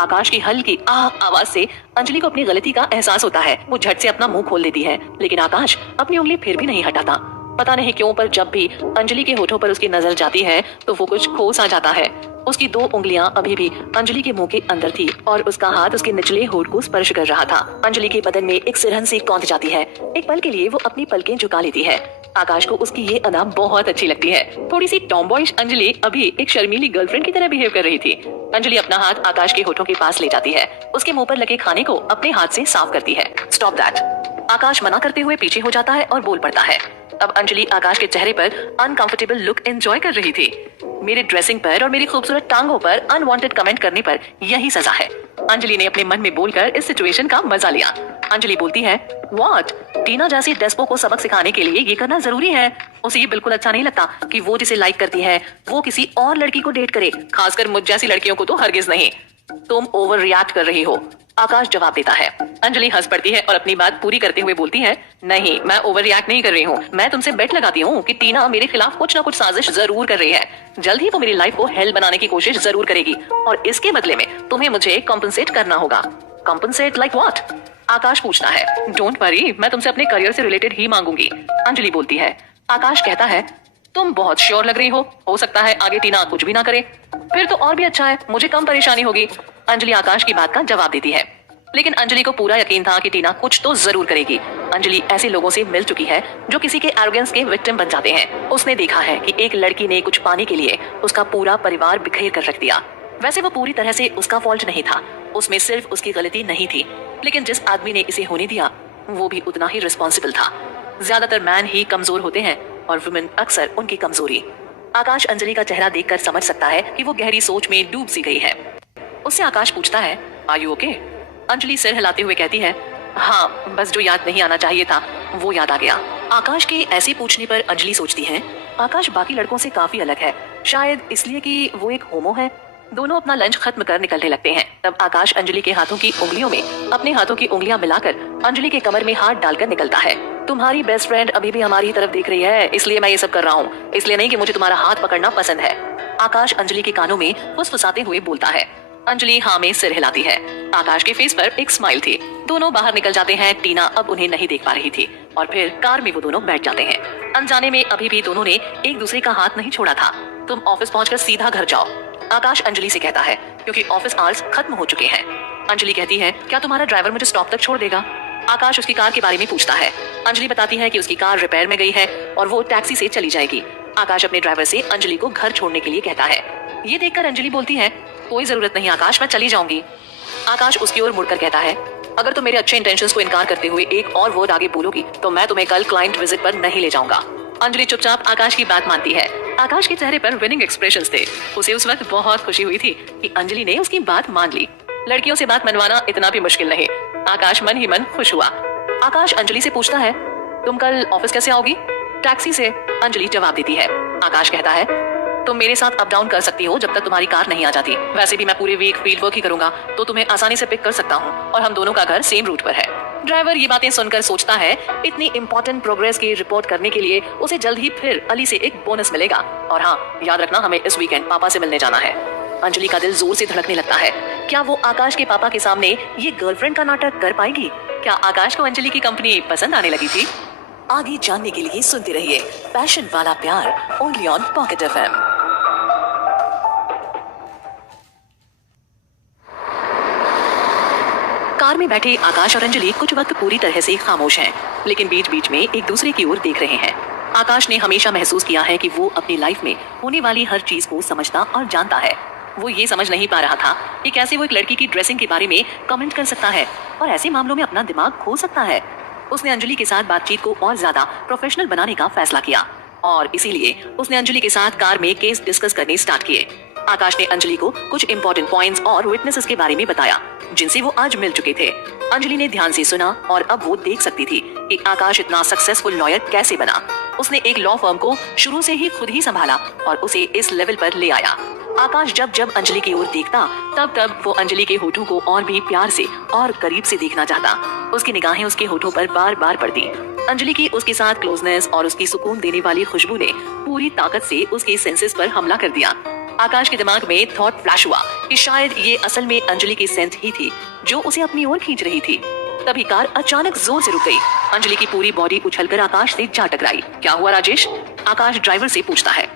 आकाश की हल्की आवाज से अंजलि को अपनी गलती का एहसास होता है। वो झट से अपना मुंह खोल देती है, लेकिन आकाश अपनी उंगली फिर भी नहीं हटाता। पता नहीं क्यों, पर जब भी अंजलि के होठों पर उसकी नजर जाती है तो वो कुछ खो सा जाता है। उसकी 2 उंगलियां अभी भी अंजलि के मुंह के अंदर थी और उसका हाथ उसके निचले होठ को स्पर्श कर रहा था। अंजलि के बदन में एक सिरहन सी कौंध जाती है। एक पल के लिए वो अपनी पलकें झुका लेती है। आकाश को उसकी ये अदा बहुत अच्छी लगती है। थोड़ी सी टॉमबॉयिश अंजलि अभी एक शर्मीली गर्लफ्रेंड की तरह बिहेव कर रही थी। अंजलि अपना हाथ आकाश के होठों के पास ले जाती है, उसके मुंह पर लगे खाने को अपने हाथ से साफ करती है। Stop that. आकाश मना करते हुए पीछे हो जाता है और बोल पड़ता है। अब अंजलि आकाश के चेहरे पर अनकंफर्टेबल लुक एंजॉय कर रही थी। मेरे ड्रेसिंग पर और मेरी खूबसूरत टांगों पर अनवांटेड कमेंट करने पर यही सजा है, अंजलि ने अपने मन में बोलकर इस सिचुएशन का मजा लिया। अंजलि बोलती है, व्हाट? टीना जैसी डेस्पो को सबक सिखाने के लिए ये करना जरूरी है? उसे ये बिल्कुल अच्छा नहीं लगता कि वो जिसे लाइक करती है वो किसी और लड़की को डेट करे, खासकर मुझ जैसी लड़कियों को तो हरगिज नहीं। तुम ओवर रिएक्ट कर रही हो, आकाश जवाब देता है। अंजलि हंस पड़ती है और अपनी बात पूरी करते हुए बोलती है, नहीं, मैं ओवर रिएक्ट नहीं कर रही हूँ। मैं तुमसे बेट लगाती हूँ कि टीना मेरे खिलाफ कुछ ना कुछ साजिश जरूर कर रही है। जल्द ही वो मेरी लाइफ को हेल बनाने की कोशिश जरूर करेगी और इसके बदले में तुम्हें मुझे कॉम्पनसेट करना होगा। Compensate like what? आकाश पूछता है। डोंट वरी, मैं तुमसे अपने करियर से रिलेटेड ही मांगूंगी, अंजलि बोलती है। आकाश कहता है, तुम बहुत श्योर लग रही हो सकता है आगे टीना कुछ भी ना करे। फिर तो और भी अच्छा है, मुझे कम परेशानी होगी, अंजलि आकाश की बात का जवाब देती है। लेकिन अंजलि को पूरा यकीन था कि टीना कुछ तो जरूर करेगी। अंजलि ऐसे लोगों से मिल चुकी है जो किसी के एरोगेंस के विक्टिम बन जाते हैं। उसने देखा है कि एक लड़की ने कुछ पाने के लिए उसका पूरा परिवार बिखेर कर रख दिया। वैसे वो पूरी तरह से उसका फॉल्ट नहीं था, उसमें सिर्फ उसकी गलती नहीं थी, लेकिन जिस आदमी ने इसे होने दिया वो भी उतना ही रिस्पॉन्सिबल था। ज्यादातर मैन ही कमजोर होते हैं और वुमेन अक्सर उनकी कमजोरी। आकाश अंजलि का चेहरा देखकर समझ सकता है कि वो गहरी सोच में डूब सी गई है। उससे आकाश पूछता है, आर यू ओके? अंजलि सिर हिलाते हुए कहती है, हाँ, बस जो याद नहीं आना चाहिए था वो याद आ गया। आकाश के ऐसे पूछने पर अंजलि सोचती है, आकाश बाकी लड़कों से काफी अलग है, शायद इसलिए कि वो एक होमो है। दोनों अपना लंच खत्म कर निकलने लगते हैं। तब आकाश अंजलि के हाथों की उंगलियों में अपने हाथों की उंगलियां मिलाकर अंजलि के कमर में हाथ डालकर निकलता है। तुम्हारी बेस्ट फ्रेंड अभी भी हमारी ही तरफ देख रही है, इसलिए मैं ये सब कर रहा हूँ, इसलिए नहीं कि मुझे तुम्हारा हाथ पकड़ना पसंद है, आकाश अंजलि के कानों में फुसफुसाते हुए बोलता है। अंजलि हाँ में सिर हिलाती है। आकाश के फेस पर एक स्माइल थी। दोनों बाहर निकल जाते हैं। टीना अब उन्हें नहीं देख पा रही थी और फिर कार में वो दोनों बैठ जाते हैं। अनजाने में अभी भी दोनों ने एक दूसरे का हाथ नहीं छोड़ा था। तुम ऑफिस पहुंचकर सीधा घर जाओ, आकाश अंजलि से कहता है, क्योंकि ऑफिस आवर्स खत्म हो चुके हैं। अंजलि कहती है, क्या तुम्हारा ड्राइवर मुझे स्टॉप तक छोड़ देगा? आकाश उसकी कार के बारे में पूछता है। अंजलि बताती है कि उसकी कार रिपेयर में गई है और वो टैक्सी से चली जाएगी। आकाश अपने ड्राइवर से अंजलि को घर छोड़ने के लिए कहता है। ये देखकर अंजलि बोलती है, कोई जरूरत नहीं आकाश, मैं चली जाऊंगी। आकाश उसकी ओर मुड़कर कहता है, अगर तुम मेरे अच्छे इंटेंशंस को इनकार करते हुए एक और वर्ड आगे बोलोगी तो मैं तुम्हें कल क्लाइंट विजिट पर नहीं ले जाऊंगा। अंजलि चुपचाप आकाश की बात मानती है। आकाश के चेहरे पर विनिंग एक्सप्रेशंस थे। उसे उस वक्त बहुत खुशी हुई थी कि अंजलि ने उसकी बात मान ली। लड़कियों से बात मनवाना इतना भी मुश्किल नहीं। आकाश मन ही मन खुश हुआ। आकाश अंजलि से पूछता है, तुम कल ऑफिस कैसे आओगी? टैक्सी से, अंजलि जवाब देती है। आकाश कहता है, तुम मेरे साथ अप डाउन कर सकती हो जब तक तुम्हारी कार नहीं आ जाती। वैसे भी मैं पूरे वीक फील्ड वर्क ही करूंगा तो तुम्हें आसानी से पिक कर सकता हूँ और हम दोनों का घर सेम रूट पर है। ड्राइवर ये बातें सुनकर सोचता है, इतनी इंपॉर्टेंट प्रोग्रेस की रिपोर्ट करने के लिए उसे जल्द ही फिर अली से एक बोनस मिलेगा। और हाँ, याद रखना, हमें इस वीकेंड पापा से मिलने जाना है। अंजलि का दिल जोर से धड़कने लगता है। क्या वो आकाश के पापा के सामने ये गर्लफ्रेंड का नाटक कर पाएगी? क्या आकाश को अंजलि की कंपनी पसंद आने लगी थी? आगे जानने के लिए सुनते रहिए पैशन वाला प्यार, only on pocket FM। Car में बैठे आकाश और अंजलि कुछ वक्त पूरी तरह से खामोश हैं, लेकिन बीच बीच में एक दूसरे की ओर देख रहे हैं। आकाश ने हमेशा महसूस किया है कि वो अपनी लाइफ में होने वाली हर चीज को समझता और जानता है। वो ये समझ नहीं पा रहा था कि कैसे वो एक लड़की की ड्रेसिंग के बारे में कमेंट कर सकता है और ऐसे मामलों में अपना दिमाग खो सकता है। उसने अंजलि के साथ बातचीत को और ज्यादा प्रोफेशनल बनाने का फैसला किया। और इसीलिए उसने अंजलि के साथ कार में केस डिस्कस करने स्टार्ट किए। आकाश ने अंजलि को कुछ इंपॉर्टेंट पॉइंट्स और विटनेसेस के बारे में बताया जिनसे वो आज मिल चुके थे। अंजलि ने ध्यान से सुना और अब वो देख सकती थी कि आकाश इतना सक्सेसफुल लॉयर कैसे बना। उसने एक लॉ फर्म को शुरू से ही खुद ही संभाला और उसे इस लेवल पर ले आया। आकाश जब जब अंजलि की ओर देखता तब तब वो अंजलि के होठों को और भी प्यार से और करीब से देखना चाहता। उसकी निगाहें उसके होठों पर बार बार पड़ती। अंजलि की उसके साथ क्लोजनेस और उसकी सुकून देने वाली खुशबू ने पूरी ताकत से उसके सेंसेस पर हमला कर दिया। आकाश के दिमाग में थॉट फ्लैश हुआ कि शायद ये असल में अंजलि की सेंट ही थी जो उसे अपनी ओर खींच रही थी। तभी कार अचानक जोर से रुक गई। अंजलि की पूरी बॉडी उछलकर आकाश से जा टकराई। क्या हुआ राजेश? आकाश ड्राइवर से पूछता है।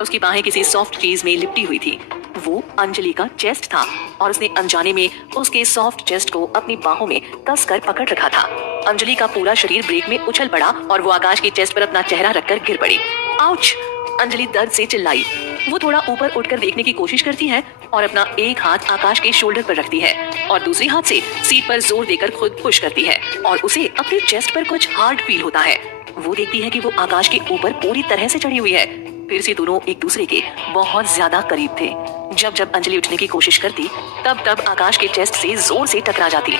उसकी बाहें किसी सॉफ्ट चीज में लिपटी हुई थी। वो अंजलि का चेस्ट था और उसने अनजाने में उसके सॉफ्ट चेस्ट को अपनी बाहों में कसकर पकड़ रखा था। अंजलि का पूरा शरीर ब्रेक में उछल पड़ा और वो आकाश के चेस्ट पर अपना चेहरा रखकर गिर पड़ी। आउच! अंजलि दर्द से चिल्लाई। वो थोड़ा ऊपर उठकर देखने की कोशिश करती है और अपना एक हाथ आकाश के शोल्डर पर रखती है और दूसरी हाथ से सीट पर जोर देकर खुद पुश करती है और उसे अपने चेस्ट पर कुछ हार्ड फील होता है। वो देखती है कि वो आकाश के ऊपर पूरी तरह से चढ़ी हुई है। फिर से दोनों एक दूसरे के बहुत ज्यादा करीब थे। जब जब अंजलि उठने की कोशिश करती तब तब आकाश के चेस्ट से जोर से टकरा जाती।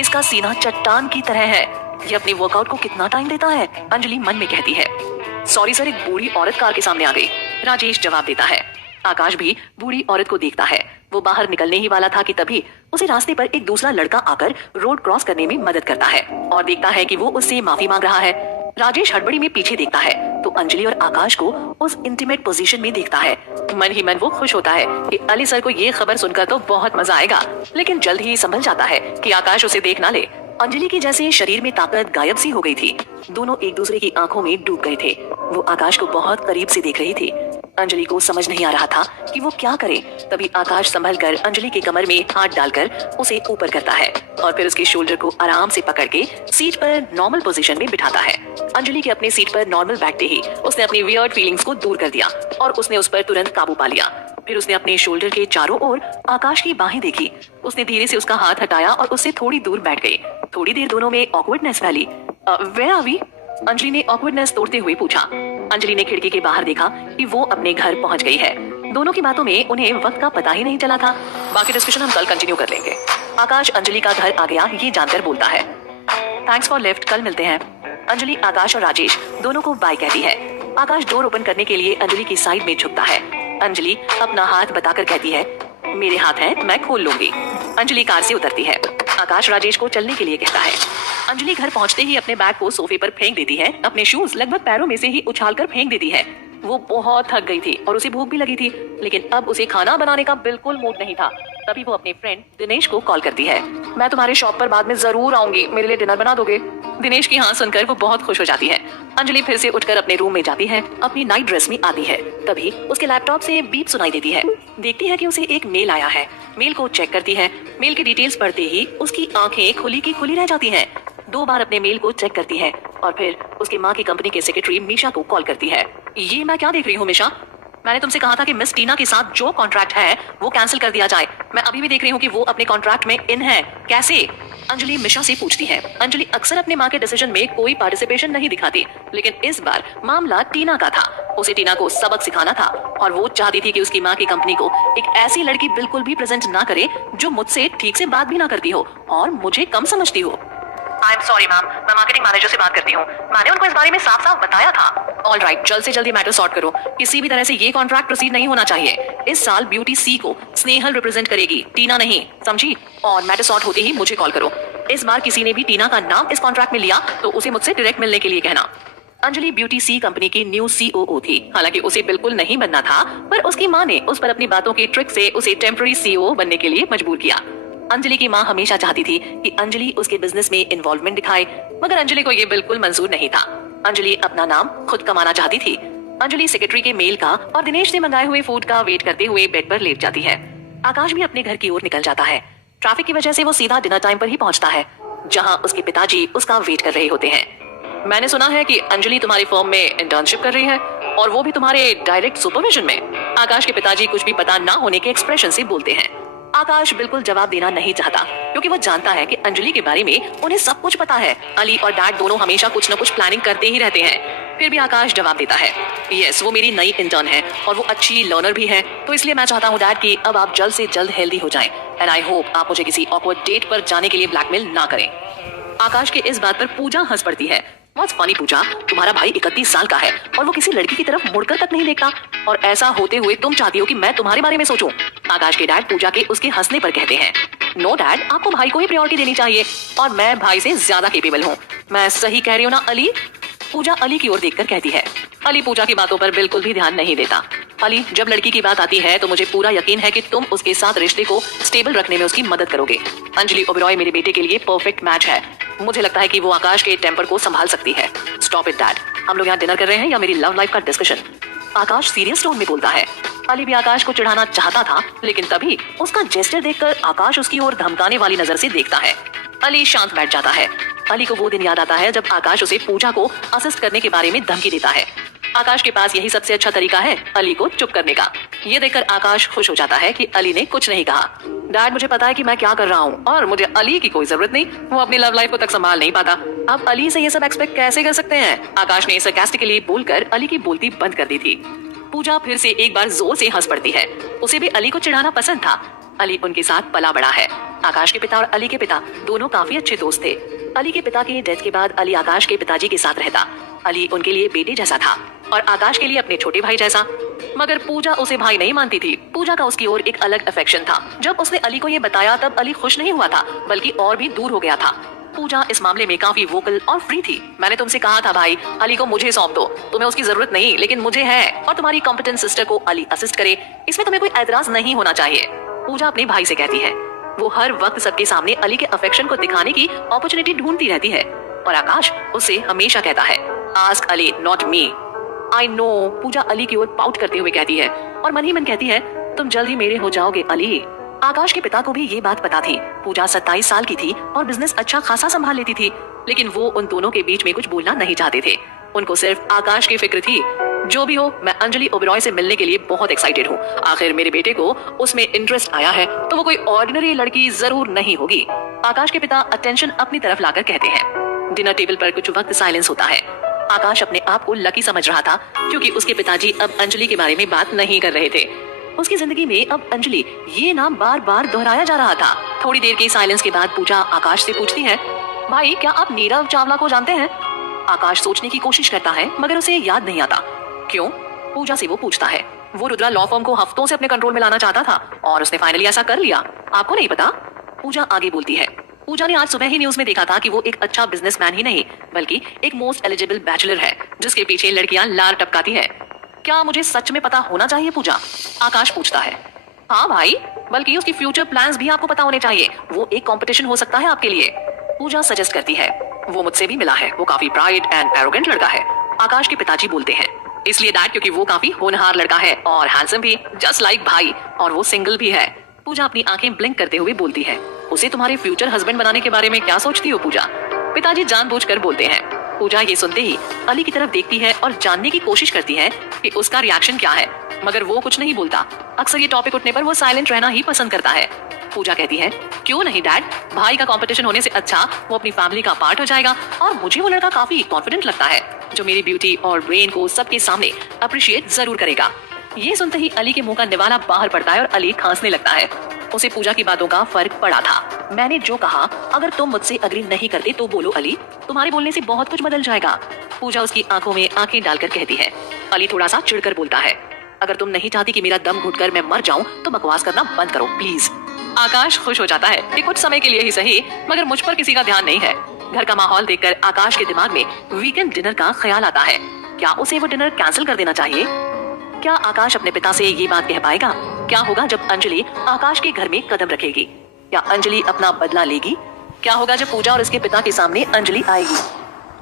इसका सीना चट्टान की तरह है। ये अपने वर्कआउट को कितना टाइम देता है? अंजलि मन में कहती है। सॉरी सर, एक बूढ़ी औरत कार के सामने आ गई, राजेश जवाब देता है। आकाश भी बूढ़ी औरत को देखता है। वो बाहर निकलने ही वाला था कि तभी उसे रास्ते पर एक दूसरा लड़का आकर रोड क्रॉस करने में मदद करता है और देखता है कि वो उससे माफी मांग रहा है। राजेश हड़बड़ी में पीछे देखता है तो अंजलि और आकाश को उस इंटीमेट पोजीशन में देखता है। मन ही मन वो खुश होता है कि अली सर को ये खबर सुनकर तो बहुत मजा आएगा, लेकिन जल्द ही संभल जाता है कि आकाश उसे देख ना ले। अंजलि की जैसे शरीर में ताकत गायब सी हो गई थी। दोनों एक दूसरे की आंखों में डूब गए थे। वो आकाश को बहुत करीब से देख रही थी। अंजलि को समझ नहीं आ रहा था कि वो क्या करे। तभी आकाश संभलकर अंजलि के कमर में हाथ डालकर उसे ऊपर करता है और फिर उसके शोल्डर को आराम से पकड़ के सीट पर नॉर्मल पोजीशन में बिठाता है। अंजलि के अपने सीट पर नॉर्मल बैठते ही उसने अपनी वियर्ड फीलिंग्स को दूर कर दिया और उसने उस पर तुरंत काबू पा लिया। फिर उसने अपने शोल्डर के चारों ओर आकाश की बाहें देखी। उसने धीरे से उसका हाथ हटाया और उससे थोड़ी दूर बैठ गई। थोड़ी देर दोनों में ऑकवर्डनेस फैली। Where are we? अंजलि ने ऑकवर्डनेस तोड़ते हुए पूछा। अंजलि ने खिड़की के बाहर देखा कि वो अपने घर पहुंच गई है। दोनों की बातों में उन्हें वक्त का पता ही नहीं चला था। बाकी डिस्कशन हम कल कंटिन्यू कर लेंगे। आकाश अंजलि का घर आ गया ये जानकर बोलता है। थैंक्स फॉर लिफ्ट, कल मिलते हैं। अंजलि आकाश और राजेश दोनों को बाय कहती है। आकाश डोर ओपन करने के लिए अंजलि की साइड में झुकता है। अंजलि अपना हाथ बताकर कहती है, मेरे हाथ हैं, मैं खोल लूंगी। अंजलि कार से उतरती है। आकाश राजेश को चलने के लिए कहता है। अंजलि घर पहुंचते ही अपने बैग को सोफे पर फेंक देती है। अपने शूज लगभग पैरों में से ही उछालकर फेंक देती है। वो बहुत थक गई थी और उसे भूख भी लगी थी, लेकिन अब उसे खाना बनाने का बिल्कुल मूड नहीं था। तभी वो अपने फ्रेंड दिनेश को कॉल करती है। मैं तुम्हारे शॉप पर बाद में जरूर आऊंगी, मेरे लिए डिनर बना दोगे? दिनेश की हाँ सुनकर वो बहुत खुश हो जाती है। अंजलि फिर से उठकर अपने रूम में जाती है। अपनी नाइट ड्रेस में आती है। तभी उसके लैपटॉप से बीप सुनाई देती है। देखती है कि उसे एक मेल आया है। मेल को चेक करती है। मेल की डिटेल्स पढ़ते ही उसकी आंखें खुली की खुली रह जाती हैं। 2 बार अपने मेल को चेक करती है और फिर उसकी माँ की कंपनी के सेक्रेटरी मीशा को कॉल करती है। ये मैं क्या देख रही हूँ मीशा? मैंने तुमसे कहा था कि मिस टीना के साथ जो कॉन्ट्रैक्ट है वो कैंसिल कर दिया जाए। मैं अभी भी देख रही हूँ कि वो अपने कॉन्ट्रैक्ट में इन है। कैसे? अंजलि मिशा से पूछती है। अंजलि अक्सर अपने माँ के डिसीजन में कोई पार्टिसिपेशन नहीं दिखाती, लेकिन इस बार मामला टीना का था। उसे टीना को सबक सिखाना था और वो चाहती थी कि उसकी माँ की कंपनी को एक ऐसी लड़की बिल्कुल भी प्रेजेंट ना करे जो मुझसे ठीक से बात भी ना करती हो और मुझे कम समझती हो। आई एम सॉरी मैम, मैं मार्केटिंग मैनेजर से बात करती हूँ। मैंने उनको इस बारे में साफ साफ बताया था। ऑल राइट, जल्द से जल्द ये मैटर सॉर्ट करो। किसी भी तरह से ये कॉन्ट्रैक्ट प्रोसीड नहीं होना चाहिए। इस साल ब्यूटी सी को स्नेहल रिप्रेजेंट करेगी, टीना नहीं, समझी? और मैटर सॉर्ट होते ही मुझे कॉल करो। इस बार किसी ने भी टीना का नाम इस कॉन्ट्रैक्ट में लिया तो उसे मुझसे डायरेक्ट मिलने के लिए कहना। अंजलि ब्यूटी सी कंपनी की न्यू सीओओ थी। हालांकि उसे बिल्कुल नहीं बनना था, पर उसकी माँ ने उस पर अपनी बातों की ट्रिक से उसे टेम्पररी सीईओ बनने के लिए मजबूर किया। अंजलि की माँ हमेशा चाहती थी कि अंजलि उसके बिजनेस में इन्वॉल्वमेंट दिखाए, मगर अंजलि को ये बिल्कुल मंजूर नहीं था। अंजलि अपना नाम खुद कमाना चाहती थी। अंजलि सेक्रेटरी के मेल का और दिनेश से मंगाए हुए फूड का वेट करते हुए बेड पर लेट जाती है। आकाश भी अपने घर की ओर निकल जाता है। ट्रैफिक की वजह से वो सीधा डिनर टाइम पर ही पहुंचता है, जहां उसके पिताजी उसका वेट कर रहे होते हैं। मैंने सुना है कि अंजलि तुम्हारी फर्म में इंटर्नशिप कर रही है और वो भी तुम्हारे डायरेक्ट सुपरविजन में। आकाश के पिताजी कुछ भी पता ना होने के एक्सप्रेशन से बोलते हैं। आकाश बिल्कुल जवाब देना नहीं चाहता क्योंकि वो जानता है कि अंजलि के बारे में उन्हें सब कुछ पता है। अली और डैड दोनों हमेशा कुछ न कुछ प्लानिंग करते ही रहते हैं। फिर भी आकाश जवाब देता है, यस वो मेरी नई इंटर्न है और वो अच्छी लर्नर भी है, तो इसलिए मैं चाहता हूँ डैड कि अब आप जल्द से जल्द हेल्दी हो जाएं एंड आई होप आप मुझे किसी ऑकवर्ड डेट पर जाने के लिए ब्लैकमेल ना करें। आकाश के इस बात पर पूजा हंस पड़ती है। What's funny पूजा, तुम्हारा भाई 31 साल का है और वो किसी लड़की की तरफ मुड़कर तक नहीं देखता, और ऐसा होते हुए तुम चाहती हो कि मैं तुम्हारे बारे में सोचूं। आकाश के डैड पूजा के उसके हंसने पर कहते हैं, नो डैड, आपको भाई को ही प्रायोरिटी देनी चाहिए और मैं भाई से ज्यादा केपेबल हूँ। मैं सही कह रही हूँ ना अली? पूजा अली की ओर देखकर कहती है। अली पूजा की बातों पर बिल्कुल भी ध्यान नहीं देता। अली, जब लड़की की बात आती है तो मुझे पूरा यकीन है कि तुम उसके साथ रिश्ते को स्टेबल रखने में उसकी मदद करोगे। अंजलि ओबेरॉय मेरे बेटे के लिए परफेक्ट मैच है। मुझे लगता है कि वो आकाश के टेम्पर को संभाल सकती है। स्टॉप इट डैड, हम लोग यहाँ डिनर कर रहे हैं या मेरी लव लाइफ का डिस्कशन? आकाश सीरियस टोन में बोलता है। अली भी आकाश को चिढ़ाना चाहता था, लेकिन तभी उसका जेस्चर देखकर आकाश उसकी ओर धमकाने वाली नजर से देखता है। अली शांत बैठ जाता है। अली को वो दिन याद आता है जब आकाश उसे पूजा को असिस्ट करने के बारे में धमकी देता है। आकाश के पास यही सबसे अच्छा तरीका है अली को चुप करने का। ये देखकर आकाश खुश हो जाता है कि अली ने कुछ नहीं कहा। डैड, मुझे पता है कि मैं क्या कर रहा हूँ और मुझे अली की कोई जरूरत नहीं, वो अपनी लव लाइफ को तक संभाल नहीं पाता। अब अली से ये सब एक्सपेक्ट कैसे कर सकते हैं? आकाश ने सरकास्टिकली बोलकर अली की बोलती बंद कर दी थी। पूजा फिर से एक बार जोर से हंस पड़ती है। उसे भी अली को चिढ़ाना पसंद था। अली उनके साथ पला बड़ा है। आकाश के पिता और अली के पिता दोनों काफी अच्छे दोस्त थे। अली के पिता की डेथ के बाद अली आकाश के पिताजी के साथ रहता। अली उनके लिए बेटे जैसा था और आकाश के लिए अपने छोटे भाई जैसा। मगर पूजा उसे भाई नहीं मानती थी। पूजा का उसकी ओर एक अलग अफेक्शन था। जब उसने अली को ये बताया तब अली खुश नहीं हुआ था, बल्कि और भी दूर हो गया था। पूजा इस मामले में काफी वोकल और फ्री थी। मैंने तुमसे कहा था भाई, अली को मुझे सौंप दो, तुम्हें उसकी जरूरत नहीं लेकिन मुझे है, और तुम्हारी कॉम्पिटेंट सिस्टर को अली असिस्ट करे, इसमें तुम्हें कोई एतराज नहीं होना चाहिए। पूजा अपने भाई से कहती है। वो हर वक्त सबके सामने अली के अफेक्शन को दिखाने की अपॉर्चुनिटी ढूंढती रहती है और आकाश उससे हमेशा कहता है, ask Ali not me. I know. Pooja Ali की ओर पाउट करते हुए कहती है और मन ही मन कहती है, तुम जल्द ही मेरे हो जाओगे अली। आकाश के पिता को भी ये बात पता थी। पूजा 27 साल की थी और बिजनेस अच्छा खासा संभाल लेती थी, लेकिन वो उन दोनों के बीच में कुछ बोलना नहीं चाहते थे। उनको सिर्फ आकाश की फिक्र थी। जो भी हो, मैं अंजलि ओबेरॉय से मिलने के लिए बहुत एक्साइटेड हूँ। आखिर मेरे बेटे को उसमें इंटरेस्ट आया है तो वो कोई ऑर्डिनरी लड़की जरूर नहीं होगी। आकाश के पिता अटेंशन अपनी तरफ लाकर कहते हैं। डिनर टेबल पर कुछ वक्त साइलेंस होता है। आकाश अपने आप को लकी समझ रहा था क्योंकि उसके पिताजी अब अंजलि के बारे में बात नहीं कर रहे थे। उसकी जिंदगी में अब अंजलि ये नाम बार बार दोहराया जा रहा था। थोड़ी देर के साइलेंस के बाद पूजा आकाश से पूछती है, भाई क्या आप नीरव चावला को जानते हैं? आकाश सोचने की कोशिश करता है मगर उसे याद नहीं आता। क्यों? पूजा से वो पूछता है। वो रुद्रा लॉ फर्म को हफ्तों से अपने कंट्रोल में लाना चाहता था और उसने फाइनली ऐसा कर लिया। आपको नहीं पता? पूजा आगे बोलती है। पूजा ने आज सुबह ही न्यूज में देखा था कि वो एक अच्छा बिजनेसमैन ही नहीं बल्कि एक मोस्ट एलिजिबल बैचलर है जिसके पीछे लड़कियां लार टपकाती है। क्या मुझे सच में पता होना चाहिए पूजा? आकाश पूछता है। हाँ भाई, बल्कि उसकी फ्यूचर प्लान्स भी आपको पता होने चाहिए। वो एक कंपटीशन हो सकता है आपके लिए। पूजा सजेस्ट करती है। वो मुझसे भी मिला है, वो काफी प्राइड एंड एरोगेंट लड़का है। आकाश के पिताजी बोलते हैं। इसलिए डैड, क्योंकि वो काफी होनहार लड़का है और हैंडसम भी, जस्ट लाइक भाई, और वो सिंगल भी है। पूजा अपनी आंखें ब्लिंक करते हुए बोलती है। उसे तुम्हारे फ्यूचर हस्बैंड बनाने के बारे में क्या सोचती हो पूजा? पिताजी जानबूझकर बोलते हैं। पूजा ये सुनते ही अली की तरफ देखती है और जानने की कोशिश करती है कि उसका रिएक्शन क्या है, मगर वो कुछ नहीं बोलता। अक्सर ये टॉपिक उठने पर वो साइलेंट रहना ही पसंद करता है। पूजा कहती है, क्यों नहीं डैड, भाई का कंपटीशन होने से अच्छा वो अपनी फैमिली का पार्ट हो जाएगा और मुझे वो लड़का काफी कॉन्फिडेंट लगता है जो मेरी ब्यूटी और ब्रेन को सबके सामने अप्रिशिएट जरूर करेगा। ये सुनते ही अली के मुंह का निवाला बाहर पड़ता है और अली खांसने लगता है। उसे पूजा की बातों का फर्क पड़ा था। मैंने जो कहा, अगर तुम मुझसे अग्री नहीं करते तो बोलो अली, तुम्हारे बोलने से बहुत कुछ बदल जाएगा। पूजा उसकी आंखों में आंखें डालकर कहती है। अली थोड़ा सा चिढ़कर बोलता है, अगर तुम नहीं चाहती कि मेरा दम घुटकर मैं मर जाऊं तो बकवास करना बंद करो प्लीज। आकाश खुश हो जाता है कि कुछ समय के लिए ही सही, मगर मुझ पर किसी का ध्यान नहीं है। घर का माहौल देखकर आकाश के दिमाग में वीकेंड डिनर का ख्याल आता है। क्या उसे वो डिनर कैंसिल कर देना चाहिए? क्या आकाश अपने पिता से ये बात कह पाएगा? क्या होगा जब अंजलि आकाश के घर में कदम रखेगी? क्या अंजलि अपना बदला लेगी? क्या होगा जब पूजा और इसके पिता के सामने अंजलि आएगी?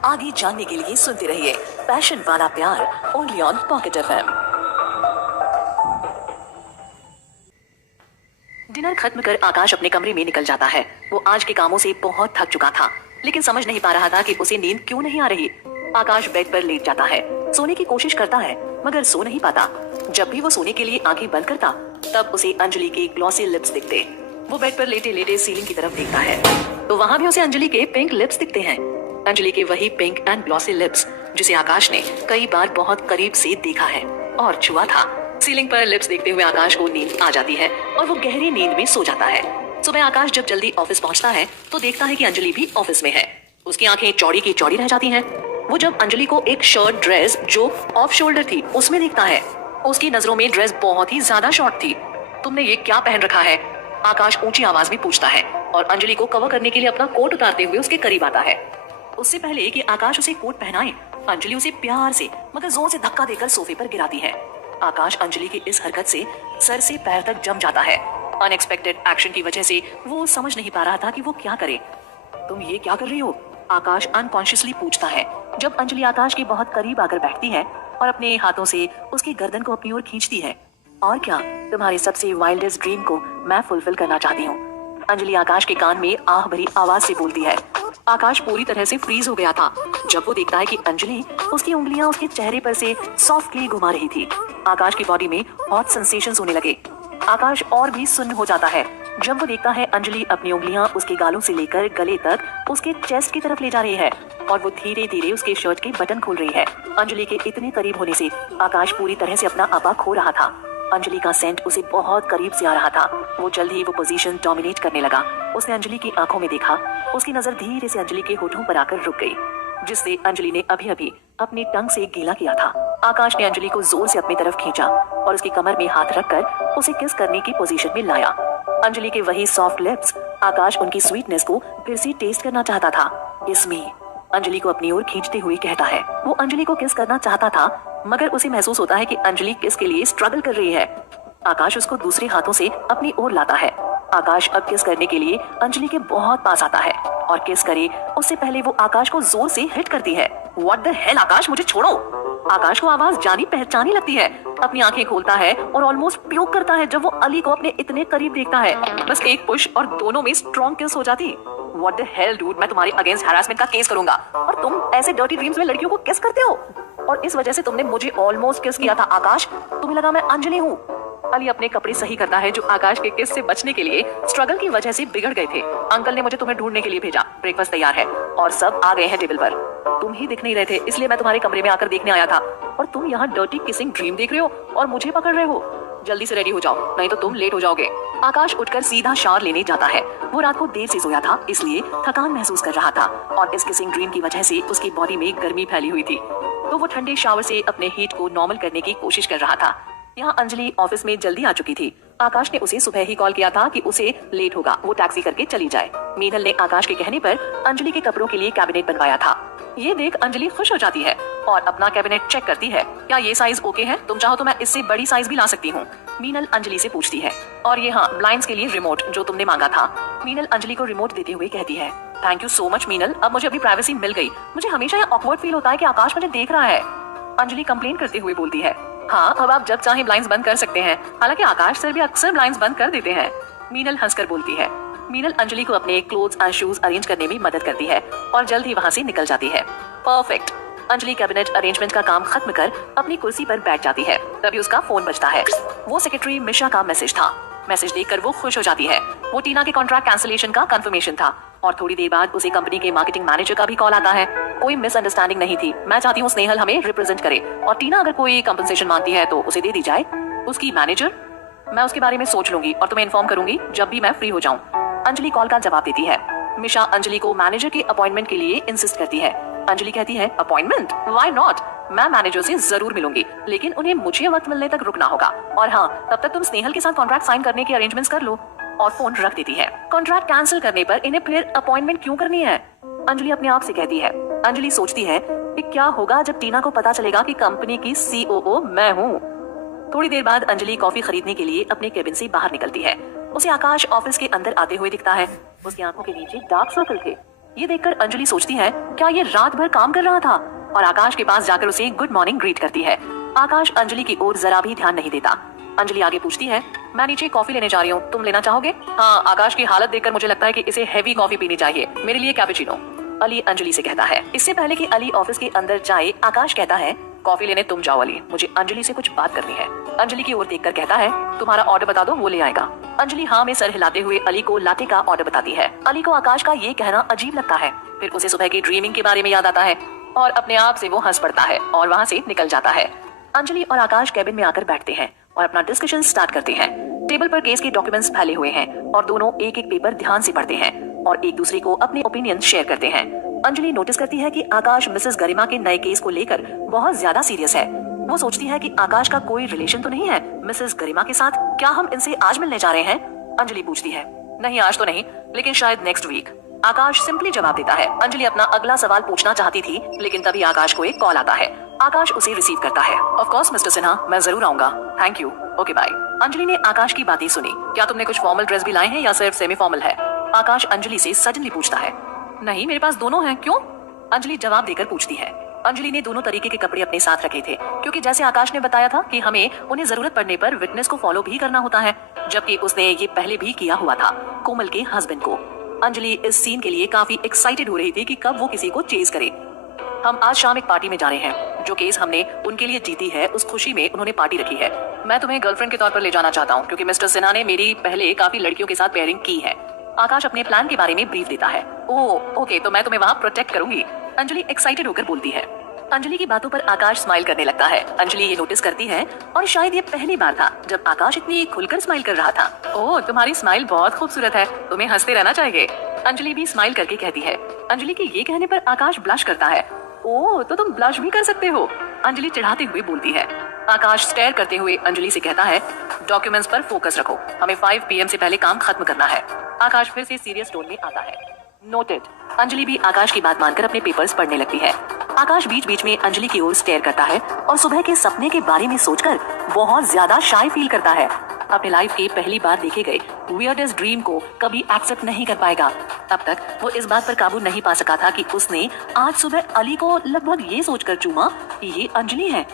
आगे जानने के लिए सुनते रहिए पैशन वाला प्यार only on pocket FM. Dinner खत्म कर आकाश अपने कमरे में निकल जाता है। वो आज के कामों से बहुत थक चुका था, लेकिन समझ नहीं पा रहा था कि उसे नींद क्यों नहीं आ रही। आकाश बेड पर लेट जाता है, सोने की कोशिश करता है मगर सो नहीं पाता। जब भी वो सोने के लिए आंखें बंद करता तब उसे अंजलि के ग्लॉसी लिप्स दिखते। वो बेड पर लेटे लेटे सीलिंग की तरफ देखता है तो वहाँ भी उसे अंजलि के पिंक लिप्स दिखते हैं। अंजलि के वही पिंक एंड ग्लॉसी लिप्स जिसे आकाश ने कई बार बहुत करीब से देखा है और छुआ था। सीलिंग पर लिप्स देखते हुए आकाश को नींद आ जाती है और वो गहरी नींद में सो जाता है। सुबह आकाश जब जल्दी ऑफिस पहुंचता है तो देखता है कि अंजलि भी ऑफिस में है। उसकी आंखें चौड़ी की चौड़ी रह जाती हैं। वो जब अंजलि को एक शर्ट ड्रेस जो ऑफ शोल्डर थी उसमें देखता है, उसकी नजरों में ड्रेस बहुत ही ज्यादा शॉर्ट थी। तुमने ये क्या पहन रखा है? आकाश ऊंची आवाज में पूछता है और अंजलि को कवर करने के लिए अपना कोट उतारते हुए उसके करीब आता है। उससे पहले कि आकाश उसे कोट पहनाए, अंजलि उसे प्यार से मगर जोर से धक्का देकर सोफे पर गिराती है। आकाश अंजलि की इस हरकत से सर से पैर तक जम जाता है। अनएक्सपेक्टेड एक्शन की वजह से वो समझ नहीं पा रहा था कि वो क्या करे। तुम ये क्या कर रही हो? आकाश अनकॉन्शियसली पूछता है जब अंजलि आकाश के बहुत करीब आकर बैठती है और अपने हाथों से उसकी गर्दन को अपनी ओर खींचती है। और क्या, तुम्हारे सबसे वाइल्डेस्ट ड्रीम को मैं फुलफिल करना चाहती हूँ, अंजलि आकाश के कान में आह भरी आवाज से बोलती है। आकाश पूरी तरह से फ्रीज हो गया था जब वो देखता है कि अंजलि उसकी उंगलियां उसके चेहरे पर से सॉफ्टली घुमा रही थी। आकाश की बॉडी में हॉट सेंसेशंस होने लगे। आकाश और भी सुन्न हो जाता है जब वो देखता है अंजलि अपनी उंगलियां उसके गालों से लेकर गले तक उसके चेस्ट की तरफ ले जा रही है और वो धीरे धीरे उसके शर्ट के बटन खोल रही है। अंजलि के इतने करीब होने से आकाश पूरी तरह से अपना आपा खो रहा था। अंजलि का सेंट उसे बहुत करीब से आ रहा था। वो जल्द ही वो पोजीशन डोमिनेट करने लगा। उसने अंजलि की आंखों में देखा। उसकी नजर धीरे से अंजलि के होठों पर आकर रुक गई, जिससे अंजलि ने अभी अभी अपनी टंग से गीला किया था। आकाश ने अंजलि को जोर से अपनी तरफ खींचा और उसकी कमर में हाथ रखकर उसे किस करने की पोजीशन में लाया। अंजलि के वही सॉफ्ट लिप्स, आकाश उनकी स्वीटनेस को फिर से टेस्ट करना चाहता था। किस मी, अंजलि को अपनी ओर खींचते हुए कहता है। वो अंजलि को किस करना चाहता था मगर उसे महसूस होता है कि अंजलि किस के लिए स्ट्रगल कर रही है। आकाश उसको दूसरे हाथों से अपनी ओर लाता है। आकाश अब किस करने के लिए अंजलि के बहुत पास आता है और किस करे उससे पहले वो आकाश को जोर से हिट करती है। व्हाट द हेल आकाश, मुझे छोड़ो। आकाश को आवाज जानी पहचानी लगती है। अपनी आंखें खोलता है और ऑलमोस्ट प्यूक करता है जब वो अली को अपने इतने करीब देखता है। बस एक पुश और दोनों में स्ट्रॉन्ग किस हो जाती। व्हाट द हेल डूड, मैं तुम्हारे अगेंस्ट हैरासमेंट का केस करूंगा और तुम ऐसे डर्टी ड्रीम्स में लड़कियों को किस करते हो और इस वजह से तुमने मुझे ऑलमोस्ट किस किया था। आकाश, तुम्हें लगा मैं अंजलि हूँ। अली अपने कपड़े सही करता है जो आकाश के किस से बचने के लिए स्ट्रगल की वजह से बिगड़ गए थे। अंकल ने मुझे तुम्हें ढूंढने के लिए भेजा। ब्रेकफास्ट तैयार है और सब आ गए हैं टेबल पर। तुम ही दिख नहीं रहे थे इसलिए मैं तुम्हारे कमरे में आकर देखने आया था और तुम यहाँ डर्टी किसिंग ड्रीम देख रहे हो और मुझे पकड़ रहे हो। जल्दी से रेडी हो जाओ नहीं तो तुम लेट हो जाओगे। आकाश उठकर सीधा शावर लेने जाता है। वो रात को देर से सोया था इसलिए थकान महसूस कर रहा था और इस किसिंग ड्रीम की वजह से उसकी बॉडी में गर्मी फैली हुई थी, तो वो ठंडे शावर से अपने हीट को नॉर्मल करने की कोशिश कर रहा था। यहाँ अंजलि ऑफिस में जल्दी आ चुकी थी। आकाश ने उसे सुबह ही कॉल किया था कि उसे लेट होगा, वो टैक्सी करके चली जाए। मीनल ने आकाश के कहने पर अंजलि के कपड़ों के लिए कैबिनेट बनवाया था। ये देख अंजलि खुश हो जाती है और अपना कैबिनेट चेक करती है। क्या ये साइज ओके है? तुम चाहो तो मैं इससे बड़ी साइज भी ला सकती हूँ, मीनल अंजलि से पूछती है। और ये हाँ, ब्लाइंड्स के लिए रिमोट जो तुमने मांगा था। मीनल अंजलि को रिमोट देते हुए कहती है। Thank you so much Meenal, अब मुझे अपनी प्राइवेसी मिल गई। मुझे हमेशा ये ऑकवर्ड फील होता है कि आकाश मुझे देख रहा है। अंजलि कंप्लेन करते हुए बोलती है। हाँ, अब आप जब चाहे ब्लाइंड्स बंद कर सकते हैं। हालांकि आकाश सर भी अक्सर ब्लाइंड्स बंद कर देते हैं। मीनल हंसकर बोलती है। मीनल अंजलि को अपने क्लोथ्स एंड शूज अरेंज करने में मदद करती है और जल्द ही वहाँ से निकल जाती है। परफेक्ट। अंजलि कैबिनेट अरेंजमेंट का काम खत्म कर अपनी कुर्सी पर बैठ जाती है। तभी उसका फोन बजता है। वो सेक्रेटरी मिशा का मैसेज था। मैसेज देखकर वो खुश हो जाती है। वो टीना के कॉन्ट्रैक्ट कैंसिलेशन का कंफर्मेशन था और थोड़ी देर बाद उसे कंपनी के मार्केटिंग मैनेजर का भी कॉल आता है। कोई मिसअंडरस्टैंडिंग नहीं थी। मैं चाहती हूँ स्नेहल हमें रिप्रेजेंट करे और टीना अगर कोई कंपनसेशन मांगती है तो उसे दे दी जाए। उसकी मैनेजर, मैं उसके बारे में सोच लूंगी और तुम्हें इन्फॉर्म करूंगी जब भी मैं फ्री हो जाऊं। अंजलि कॉल का जवाब देती है। मिशा अंजलि को मैनेजर के अपॉइंटमेंट के लिए इंसिस्ट करती है। अंजलि कहती है, अपॉइंटमेंट? व्हाई नॉट, मैं मैनेजर से जरूर मिलूंगी, लेकिन उन्हें मुझे वक्त मिलने तक रुकना होगा। और हाँ, तब तक तुम स्नेहल के साथ कॉन्ट्रैक्ट साइन करने के अरेंजमेंट्स कर लो। और फोन रख देती है। कॉन्ट्रैक्ट कैंसिल करने पर इन्हें फिर अपॉइंटमेंट क्यों करनी है? अंजलि अपने आप से कहती है। अंजलि सोचती है कि क्या होगा जब टीना को पता चलेगा कि कंपनी की COO मैं हूँ। थोड़ी देर बाद अंजलि कॉफी खरीदने के लिए अपने केबिन से बाहर निकलती है। उसे आकाश ऑफिस के अंदर आते हुए दिखता है। उसकी आंखों के नीचे डार्क सर्कल थे। ये देखकर अंजलि सोचती है, क्या ये रात भर काम कर रहा था? और आकाश के पास जाकर उसे गुड मॉर्निंग ग्रीट करती है। आकाश अंजलि की ओर जरा भी ध्यान नहीं देता। अंजलि आगे पूछती है, मैं नीचे कॉफी लेने जा रही हूँ, तुम लेना चाहोगे? हाँ, आकाश की हालत देखकर मुझे लगता है कि इसे हेवी कॉफी पीनी चाहिए। मेरे लिए कैपुचिनो, अली अंजलि से कहता है। इससे पहले कि अली ऑफिस के अंदर जाए, आकाश कहता है, कॉफी लेने तुम जाओ अली, मुझे अंजलि से कुछ बात करनी है। अंजलि की ओर देखकर कहता है, तुम्हारा ऑर्डर बता दो, वो ले आएगा। अंजलि हाँ में सर हिलाते हुए अली को लाटे का ऑर्डर बताती है। अली को आकाश का ये कहना अजीब लगता है। फिर उसे सुबह की ड्रीमिंग के बारे में याद आता है और अपने आप से वो हंस पड़ता है और वहाँ से निकल जाता है। अंजलि और आकाश कैबिन में आकर बैठते हैं और अपना डिस्कशन स्टार्ट करते हैं। टेबल पर केस के डॉक्यूमेंट्स फैले हुए हैं और दोनों एक एक पेपर ध्यान से पढ़ते हैं और एक दूसरे को अपने ओपिनियन शेयर करते हैं। अंजलि नोटिस करती है कि आकाश मिसेस गरिमा के नए केस को लेकर बहुत ज्यादा सीरियस है। वो सोचती है कि आकाश का कोई रिलेशन तो नहीं है मिसेस गरिमा के साथ, क्या हम इनसे आज मिलने जा रहे हैं? अंजलि पूछती है, नहीं आज तो नहीं, लेकिन शायद नेक्स्ट वीक। आकाश सिंपली जवाब देता है। अंजलि अपना अगला सवाल पूछना चाहती थी, लेकिन तभी आकाश को एक कॉल आता है। आकाश उसे रिसीव करता है। ऑफ कोर्स मिस्टर सिन्हा, मैं जरूर आऊंगा, thank you, okay bye. Anjali ने आकाश की बातें सुनी। क्या तुमने कुछ फॉर्मल ड्रेस भी लाए हैं या सिर्फ सेमी फॉर्मल है? आकाश अंजलि से सडनली पूछता है। नहीं, मेरे पास दोनों हैं। क्यों? अंजलि जवाब देकर पूछती है। अंजलि ने दोनों तरीके के कपड़े अपने साथ रखे थे, क्योंकि जैसे आकाश ने बताया था कि हमें उन्हें जरूरत पड़ने पर विटनेस को फॉलो भी करना होता है, जबकि उसने ये पहले भी किया हुआ था कोमल के हस्बैंड को। अंजलि इस सीन के लिए काफी एक्साइटेड हो रही थी कि कब वो किसी को चेज करे। हम आज शाम एक पार्टी में जा रहे हैं। जो केस हमने उनके लिए जीती है, उस खुशी में उन्होंने पार्टी रखी है। मैं तुम्हें गर्लफ्रेंड के तौर पर ले जाना चाहता हूँ, क्योंकि मिस्टर सिन्हा ने मेरी पहले काफी लड़कियों के साथ पेयरिंग की है। आकाश अपने प्लान के बारे में ब्रीफ देता है। ओह ओके, तो मैं तुम्हें वहाँ प्रोटेक्ट करूंगी, अंजलि एक्साइटेड होकर बोलती है। अंजलि की बातों पर आकाश स्माइल करने लगता है। अंजलि ये नोटिस करती है और शायद ये पहली बार था जब आकाश इतनी खुलकर स्माइल कर रहा था। ओह, तुम्हारी स्माइल बहुत खूबसूरत है, तुम्हें हंसते रहना चाहिए, अंजलि भी स्माइल करके कहती है। अंजलि के ये कहने पर आकाश ब्लश करता है। ओह, तो तुम ब्लश भी कर सकते हो, अंजलि चिढ़ाते हुए बोलती है। आकाश स्टेयर करते हुए अंजलि से कहता है, डॉक्यूमेंट्स पर फोकस रखो, हमें 5 PM से पहले काम खत्म करना है। आकाश फिर से सीरियस टोन में आता है। नोटेड। अंजलि भी आकाश की बात मानकर अपने पेपर्स पढ़ने लगती है। आकाश बीच बीच में अंजलि की ओर स्टेयर करता है और सुबह के सपने के बारे में सोचकर बहुत ज्यादा शाय फील करता है। अपने लाइफ के पहली बार देखे गए वियर्डेस्ट ड्रीम को कभी एक्सेप्ट नहीं कर पाएगा। अब तक वो इस बात पर काबू नहीं पा सका था कि उसने आज सुबह अली को लगभग ये सोचकर चूमा कि ये अंजलि है।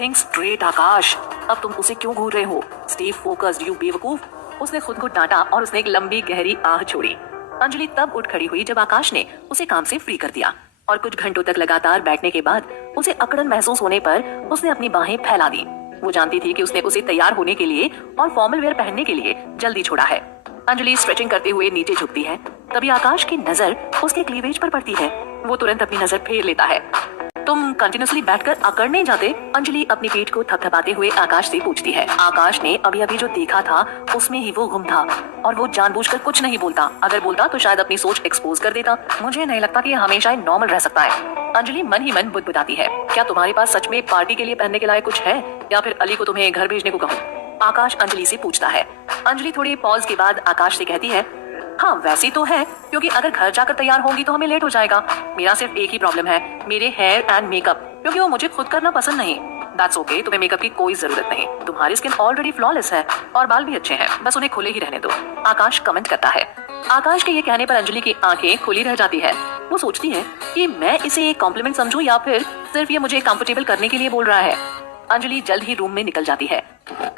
थिंक स्ट्रेट आकाश, अब तुम उसे क्यों घूर रहे हो? स्टे फोकस्ड यू बेवकूफ, उसने खुद को डांटा और उसने एक लंबी गहरी आह छोड़ी। अंजलि तब उठ खड़ी हुई जब आकाश ने उसे काम से फ्री कर दिया और कुछ घंटों तक लगातार बैठने के बाद उसे अकड़न महसूस होने पर उसने अपनी बाहें फैला दी। वो जानती थी कि उसने उसे तैयार होने के लिए और फॉर्मल वेयर पहनने के लिए जल्दी छोड़ा है। अंजलि स्ट्रेचिंग करते हुए नीचे झुकती है, तभी आकाश की नजर उसके क्लीवेज पर पड़ती है। वो तुरंत अपनी नजर फेर लेता है। तुम कंटिन्यूसली बैठकर अकड़ नहीं जाते? अंजलि अपनी पीठ को थपथपाते हुए आकाश से पूछती है। आकाश ने अभी अभी जो देखा था उसमें ही वो गुम था और वो जानबूझकर कुछ नहीं बोलता। अगर बोलता तो शायद अपनी सोच एक्सपोज कर देता। मुझे नहीं लगता कि ये हमेशा ही नॉर्मल रह सकता है। अंजलि मन ही मन बुदबुदाती है। क्या तुम्हारे पास सच में पार्टी के लिए पहनने के लायक कुछ है, या फिर अली को तुम्हें घर भेजने को कहूँ? आकाश अंजलि से पूछता है। अंजलि थोड़ी पॉज के बाद आकाश से कहती है, हाँ वैसे तो है, क्योंकि अगर घर जाकर तैयार होंगी तो हमें लेट हो जाएगा। मेरा सिर्फ एक ही प्रॉब्लम है, मेरे हेयर एंड मेकअप, क्योंकि वो मुझे खुद करना पसंद नहीं। दैट्स ओके, तुम्हें मेकअप की कोई जरूरत नहीं, तुम्हारी स्किन ऑलरेडी फ्लॉलेस है और बाल भी अच्छे हैं, बस उन्हें खुले ही रहने दो, आकाश कमेंट करता है। आकाश के ये कहने पर अंजलि की आंखें खुली रह जाती है। वो सोचती है कि मैं इसे एक कॉम्प्लीमेंट समझूं या फिर सिर्फ ये मुझे कंफर्टेबल करने के लिए बोल रहा है। अंजलि जल्द ही रूम में निकल जाती है।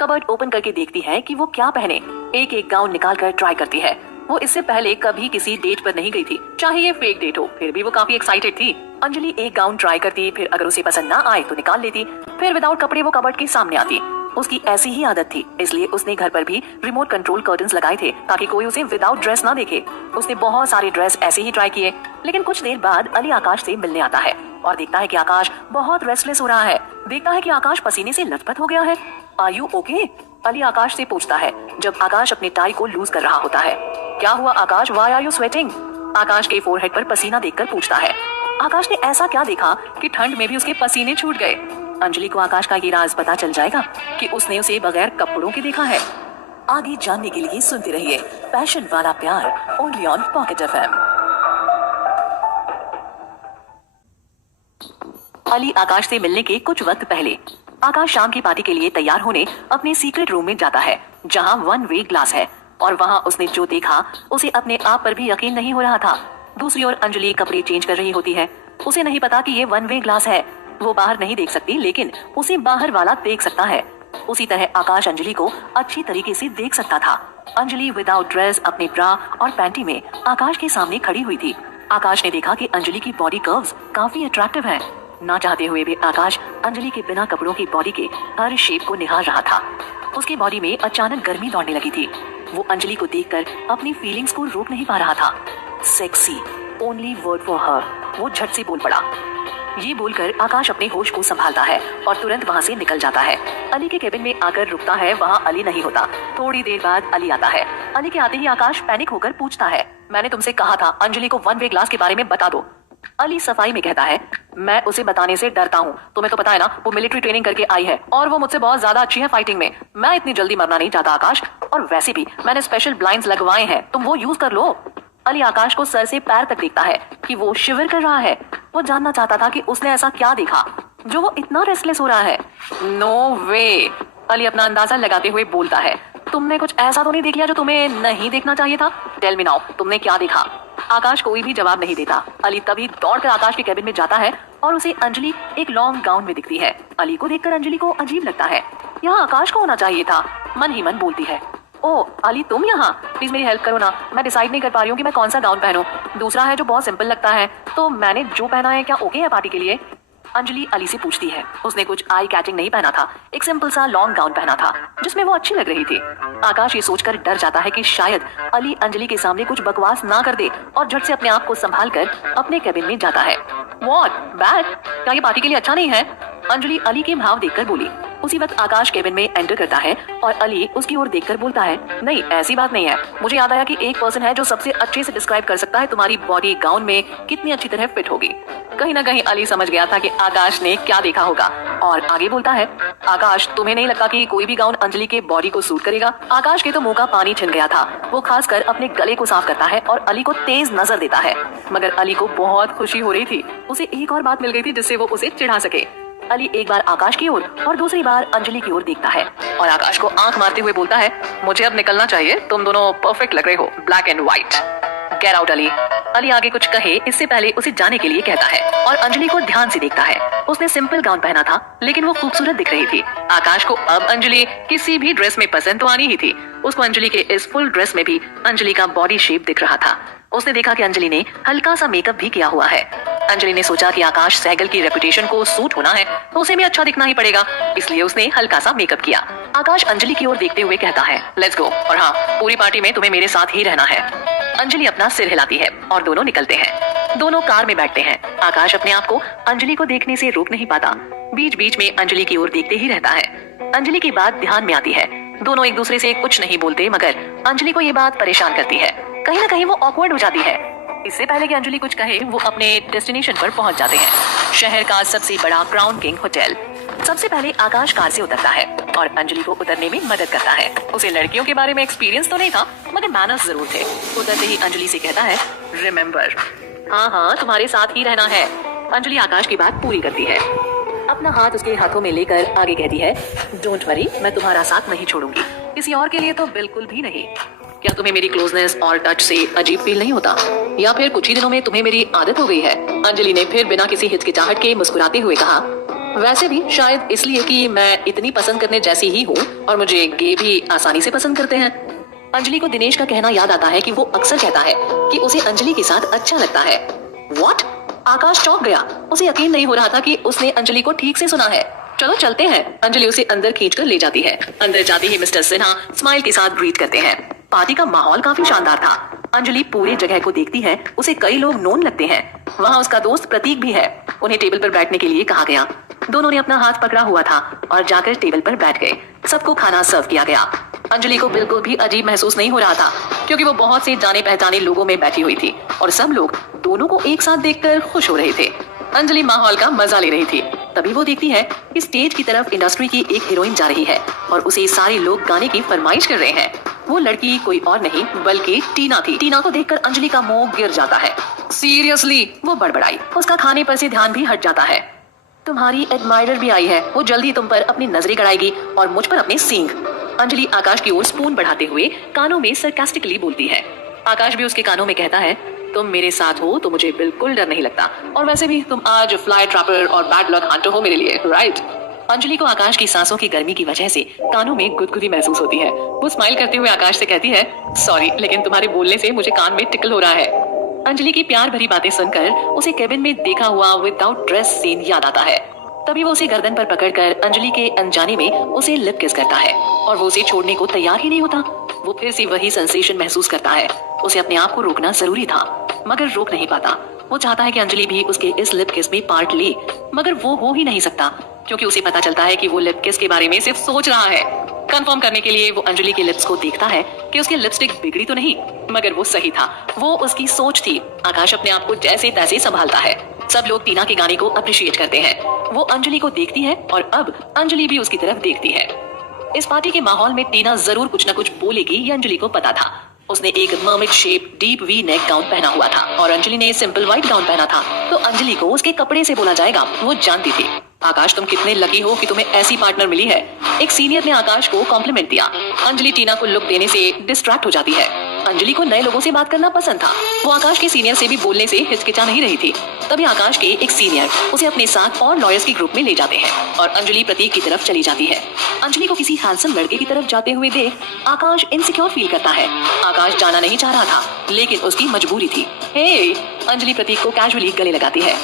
कबर्ड ओपन करके देखती है कि वो क्या पहने। एक एक गाउन निकाल कर ट्राई करती है। वो इससे पहले कभी किसी डेट पर नहीं गई थी, चाहे ये फेक डेट हो, फिर भी वो काफी एक्साइटेड थी। अंजलि एक गाउन ट्राई करती, फिर अगर उसे पसंद ना आए तो निकाल लेती, फिर विदाउट कपड़े वो कबर्ड के सामने आती। उसकी ऐसी ही आदत थी, इसलिए उसने घर पर भी रिमोट कंट्रोल कर्टन्स लगाए थे ताकि कोई उसे विदाउट ड्रेस ना देखे। उसने बहुत सारे ड्रेस ऐसे ही ट्राई किए, लेकिन कुछ देर बाद अली आकाश से मिलने आता है और देखता है कि आकाश बहुत रेस्टलेस हो रहा है। देखता है कि आकाश पसीने से लथपथ हो गया है। Are you okay? Ali Akash से पूछता है जब आकाश अपने टाई को लूज कर रहा होता है। क्या हुआ आकाश, व्हाई आर यू स्वेटिंग? आकाश के फोरहेड पर पसीना देखकर पूछता है। आकाश ने ऐसा क्या देखा कि ठंड में भी उसके पसीने छूट गए? अंजलि को आकाश का ये राज पता चल जाएगा कि उसने उसे बगैर कपड़ों के देखा है। आगे जानने के लिए सुनते रहिए पैशन वाला प्यार, only on pocket FM। Ali Akash से मिलने के कुछ वक्त पहले आकाश शाम की पार्टी के लिए तैयार होने अपने सीक्रेट रूम में जाता है, जहां 1 वे ग्लास है, और वहां उसने जो देखा उसे अपने आप पर भी यकीन नहीं हो रहा था। दूसरी ओर अंजलि कपड़े चेंज कर रही होती है। उसे नहीं पता कि ये 1 वे ग्लास है। वो बाहर नहीं देख सकती, लेकिन उसे बाहर वाला देख सकता है। उसी तरह आकाश अंजलि को अच्छी तरीके से देख सकता था। अंजलि विदाउट ड्रेस अपने ब्रा और पैंटी में आकाश के सामने खड़ी हुई थी। आकाश ने देखा कि अंजलि की बॉडी कर्व्स काफी अट्रैक्टिव हैं। ना चाहते हुए भी आकाश अंजलि के बिना कपड़ों की बॉडी के हर शेप को निहार रहा था। उसकी बॉडी में अचानक गर्मी दौड़ने लगी थी। वो अंजलि को देखकर अपनी फीलिंग्स को रोक नहीं पा रहा था। Sexy, only word for her. वो झट से बोल पड़ा। ये बोलकर आकाश अपने होश को संभालता है और तुरंत वहाँ से निकल जाता है। अली के केबिन में आकर रुकता है। वहाँ अली नहीं होता। थोड़ी देर बाद अली आता है। अली के आते ही आकाश पैनिक होकर पूछता है, मैंने तुमसे कहा था अंजलि को वन वे ग्लास के बारे में बता दो। अली सफाई में कहता है, मैं उसे बताने से डरता हूँ। तुम्हें तो पता है ना, वो मिलिट्री ट्रेनिंग करके आई है और वो मुझसे बहुत ज्यादा अच्छी है फाइटिंग में। मैं इतनी जल्दी मरना नहीं चाहता आकाश, और वैसे भी मैंने स्पेशल ब्लाइंड्स लगवाए हैं, तुम वो यूज कर लो। अली आकाश को सर से पैर तक देखता है कि वो शिवर कर रहा है। वो जानना चाहता था कि उसने ऐसा क्या देखा जो वो इतना रेस्टलेस हो रहा है। नो वे, अली अपना अंदाजा लगाते हुए बोलता है, तुमने कुछ ऐसा तो नहीं देख लिया जो तुम्हें नहीं देखना चाहिए था? टेल मी नाउ, तुमने क्या देखा? आकाश कोई भी जवाब नहीं देता। अली तभी दौड़कर आकाश के केबिन में जाता है और उसे अंजलि एक लॉन्ग गाउन में दिखती है। अली को देखकर अंजलि को अजीब लगता है। यहाँ आकाश को होना चाहिए था। मन ही मन बोलती है, ओ अली तुम यहाँ, प्लीज मेरी हेल्प करो ना, मैं डिसाइड नहीं कर पा रही हूँ कि मैं कौन सा गाउन पहनूं। दूसरा है जो बहुत सिंपल लगता है, तो मैंने जो पहना है क्या ओके है पार्टी के लिए? अंजलि अली से पूछती है। उसने कुछ आई कैचिंग नहीं पहना था, एक सिंपल सा लॉन्ग गाउन पहना था जिसमें वो अच्छी लग रही थी। आकाश ये सोचकर डर जाता है कि शायद अली अंजलि के सामने कुछ बकवास ना कर दे और झट से अपने आप को संभाल कर अपने केबिन में जाता है। व्हाट बैड, क्या ये पार्टी के लिए अच्छा नहीं है? अंजलि अली के भाव देखकर बोली। उसी वक्त आकाश केबिन में एंटर करता है और अली उसकी ओर देखकर बोलता है, नहीं ऐसी बात नहीं है, मुझे याद आया कि एक पर्सन है जो सबसे अच्छे से डिस्क्राइब कर सकता है तुम्हारी बॉडी गाउन में कितनी अच्छी तरह फिट होगी। कहीं ना कहीं अली समझ गया था कि आकाश ने क्या देखा होगा और आगे बोलता है, आकाश तुम्हें नहीं लगता कि कोई भी गाउन अंजलि के बॉडी को सूट करेगा? आकाश के तो मुंह का पानी छिन गया था। वो खासकर अपने गले को साफ करता है और अली को तेज नजर देता है, मगर अली को बहुत खुशी हो रही थी। उसे एक और बात मिल गई थी जिससे वो उसे चिढ़ा सके। अली एक बार आकाश की ओर और दूसरी बार अंजलि की ओर देखता है और आकाश को आंख मारते हुए बोलता है, मुझे अब निकलना चाहिए, तुम दोनों परफेक्ट लग रहे हो, black and white. Get out Ali. Ali आगे कुछ कहे इससे पहले उसे जाने के लिए कहता है और अंजलि को ध्यान से देखता है। उसने सिंपल गाउन पहना था लेकिन वो खूबसूरत दिख रही थी। आकाश को अब अंजलि किसी भी ड्रेस में पसंद तो आनी ही थी। उसको अंजलि के इस फुल ड्रेस में भी अंजलि का बॉडी शेप दिख रहा था। उसने देखा कि अंजलि ने हल्का सा मेकअप भी किया हुआ है। अंजलि ने सोचा कि आकाश सहगल की रेपुटेशन को सूट होना है तो उसे भी अच्छा दिखना ही पड़ेगा, इसलिए उसने हल्का सा मेकअप किया। आकाश अंजलि की ओर देखते हुए कहता है, लेट्स गो, और हाँ पूरी पार्टी में तुम्हें मेरे साथ ही रहना है। अंजलि अपना सिर हिलाती है और दोनों निकलते हैं। दोनों कार में बैठते हैं। आकाश अपने आप को अंजलि को देखने से रोक नहीं पाता, बीच बीच में अंजलि की ओर देखते ही रहता है। अंजलि की बात ध्यान में आती है। दोनों एक दूसरे से कुछ नहीं बोलते, मगर अंजलि को ये बात परेशान करती है। कहीं ना कहीं वो ऑकवर्ड हो जाती है। इससे पहले कि अंजलि कुछ कहे वो अपने डेस्टिनेशन पर पहुंच जाते हैं, शहर का सबसे बड़ा क्राउन किंग होटल। सबसे पहले आकाश कार से उतरता है और अंजलि को उतरने में मदद करता है। उसे लड़कियों के बारे में एक्सपीरियंस तो नहीं था, मगर मैनर्स जरूर थे। उतरते ही अंजलि से कहता है, रिमेम्बर, हाँ हाँ तुम्हारे साथ ही रहना है। अंजलि आकाश की बात पूरी करती है। अपना हाथ उसके हाथों में लेकर आगे कहती है, डोंट वरी, मैं तुम्हारा साथ नहीं छोड़ूंगी, किसी और के लिए तो बिल्कुल भी नहीं। क्या तुम्हें मेरी क्लोजनेस और टच से अजीब फील नहीं होता, या फिर कुछ ही दिनों में तुम्हें मेरी आदत हो गई है? अंजलि ने फिर बिना किसी हिचकिचाहट के मुस्कुराते हुए कहा, वैसे भी शायद इसलिए कि मैं इतनी पसंद करने जैसी ही हूँ और मुझे गे भी आसानी से पसंद करते हैं। अंजलि को दिनेश का कहना याद आता है कि वो अक्सर कहता है कि उसे अंजलि के साथ अच्छा लगता है। व्हाट? आकाश चौंक गया। उसे यकीन नहीं हो रहा था कि उसने अंजलि को ठीक से सुना है। चलो चलते हैं। अंजलि उसे अंदर खींचकर ले जाती है। अंदर जाते ही मिस्टर सिन्हा स्माइल के साथ ग्रीट करते हैं। पार्टी का माहौल काफी शानदार था। अंजलि पूरी जगह को देखती है। उसे कई लोग नोन लगते हैं। वहाँ उसका दोस्त प्रतीक भी है। उन्हें टेबल पर बैठने के लिए कहा गया। दोनों ने अपना हाथ पकड़ा हुआ था और जाकर टेबल पर बैठ गए। सबको खाना सर्व किया गया। अंजलि को बिल्कुल भी अजीब महसूस नहीं हो रहा था, क्योंकि वो बहुत से जाने पहचाने लोगों में बैठी हुई थी और सब लोग दोनों को एक साथ देखकर खुश हो रहे थे। अंजलि माहौल का मजा ले रही थी। तभी वो देखती है कि स्टेज की तरफ इंडस्ट्री की एक हीरोइन जा रही है और उसे सारे लोग गाने की फरमाइश कर रहे हैं। वो लड़की कोई और नहीं बल्कि टीना थी। टीना को देखकर अंजलि का मुंह गिर जाता है। सीरियसली? वो बड़बड़ाई। उसका खाने पर से ध्यान भी हट जाता है। तुम्हारी एडमायरर भी आई है, वो जल्दी तुम पर अपनी नजरें गड़ाएगी और मुझ पर अपने सींग। अंजलि आकाश की ओर स्पून बढ़ाते हुए कानों में सरकास्टिकली बोलती है। आकाश भी उसके कानों में कहता है, तुम मेरे साथ हो तो मुझे बिल्कुल डर नहीं लगता, और वैसे भी तुम आज फ्लाई ट्रैपर और बैड लक हंटर हो मेरे लिए, राइट? अंजलि को आकाश की सांसों की गर्मी की वजह से कानों में गुदगुदी महसूस होती है। वो स्माइल करते हुए आकाश से कहती है, सॉरी लेकिन तुम्हारे बोलने से मुझे कान में टिकल हो रहा है। अंजलि की प्यार भरी बातें सुनकर उसे केबिन में देखा हुआ विदाउट ड्रेस सीन याद आता है। तभी वो उसे गर्दन पर पकड़कर अंजलि के अनजाने में उसे लिप किस करता है और वो उसे छोड़ने को तैयार ही नहीं होता। वो फिर से वही सेंसेशन महसूस करता है। उसे अपने आप को रोकना जरूरी था, मगर रोक नहीं पाता। वो चाहता है कि अंजलि भी उसके इस लिप किस में पार्ट ले, मगर वो हो ही नहीं सकता क्योंकि उसे पता चलता है कि वो लिप किस के बारे में सिर्फ सोच रहा है। कंफर्म करने के लिए वो अंजलि के लिप्स को देखता है कि उसकी लिपस्टिक बिगड़ी तो नहीं, मगर वो सही था, वो उसकी सोच थी। आकाश अपने आप को जैसे तैसे संभालता है। सब लोग टीना के गाने को अप्रिशिएट करते हैं। वो अंजलि को देखती है और अब अंजलि भी उसकी तरफ देखती है। इस पार्टी के माहौल में टीना जरूर कुछ न कुछ बोलेगी, ये अंजलि को पता था। उसने एक mermaid shape deep V neck gown पहना हुआ था और अंजलि ने सिंपल व्हाइट गाउन पहना था, तो अंजलि को उसके कपड़े से बोला जाएगा, वो जानती थी। आकाश, तुम कितने लकी हो कि तुम्हें ऐसी पार्टनर मिली है। एक सीनियर ने आकाश को कॉम्प्लीमेंट दिया। अंजलि टीना को लुक देने से डिस्ट्रैक्ट हो जाती है। अंजलि को नए लोगों से बात करना पसंद था। वो आकाश के सीनियर से भी बोलने से हिचकिचा नहीं रही थी। तभी आकाश के एक सीनियर उसे अपने साथ और लॉयर्स के ग्रुप में ले जाते हैं और अंजलि प्रतीक की तरफ चली जाती है। अंजलि को किसी हैंडसम लड़के की तरफ जाते हुए देख आकाश इनसिक्योर फील करता है। आकाश जाना नहीं चाह रहा था, लेकिन उसकी मजबूरी थी। हे, अंजलि प्रतीक को कैजुअली गले लगाती है।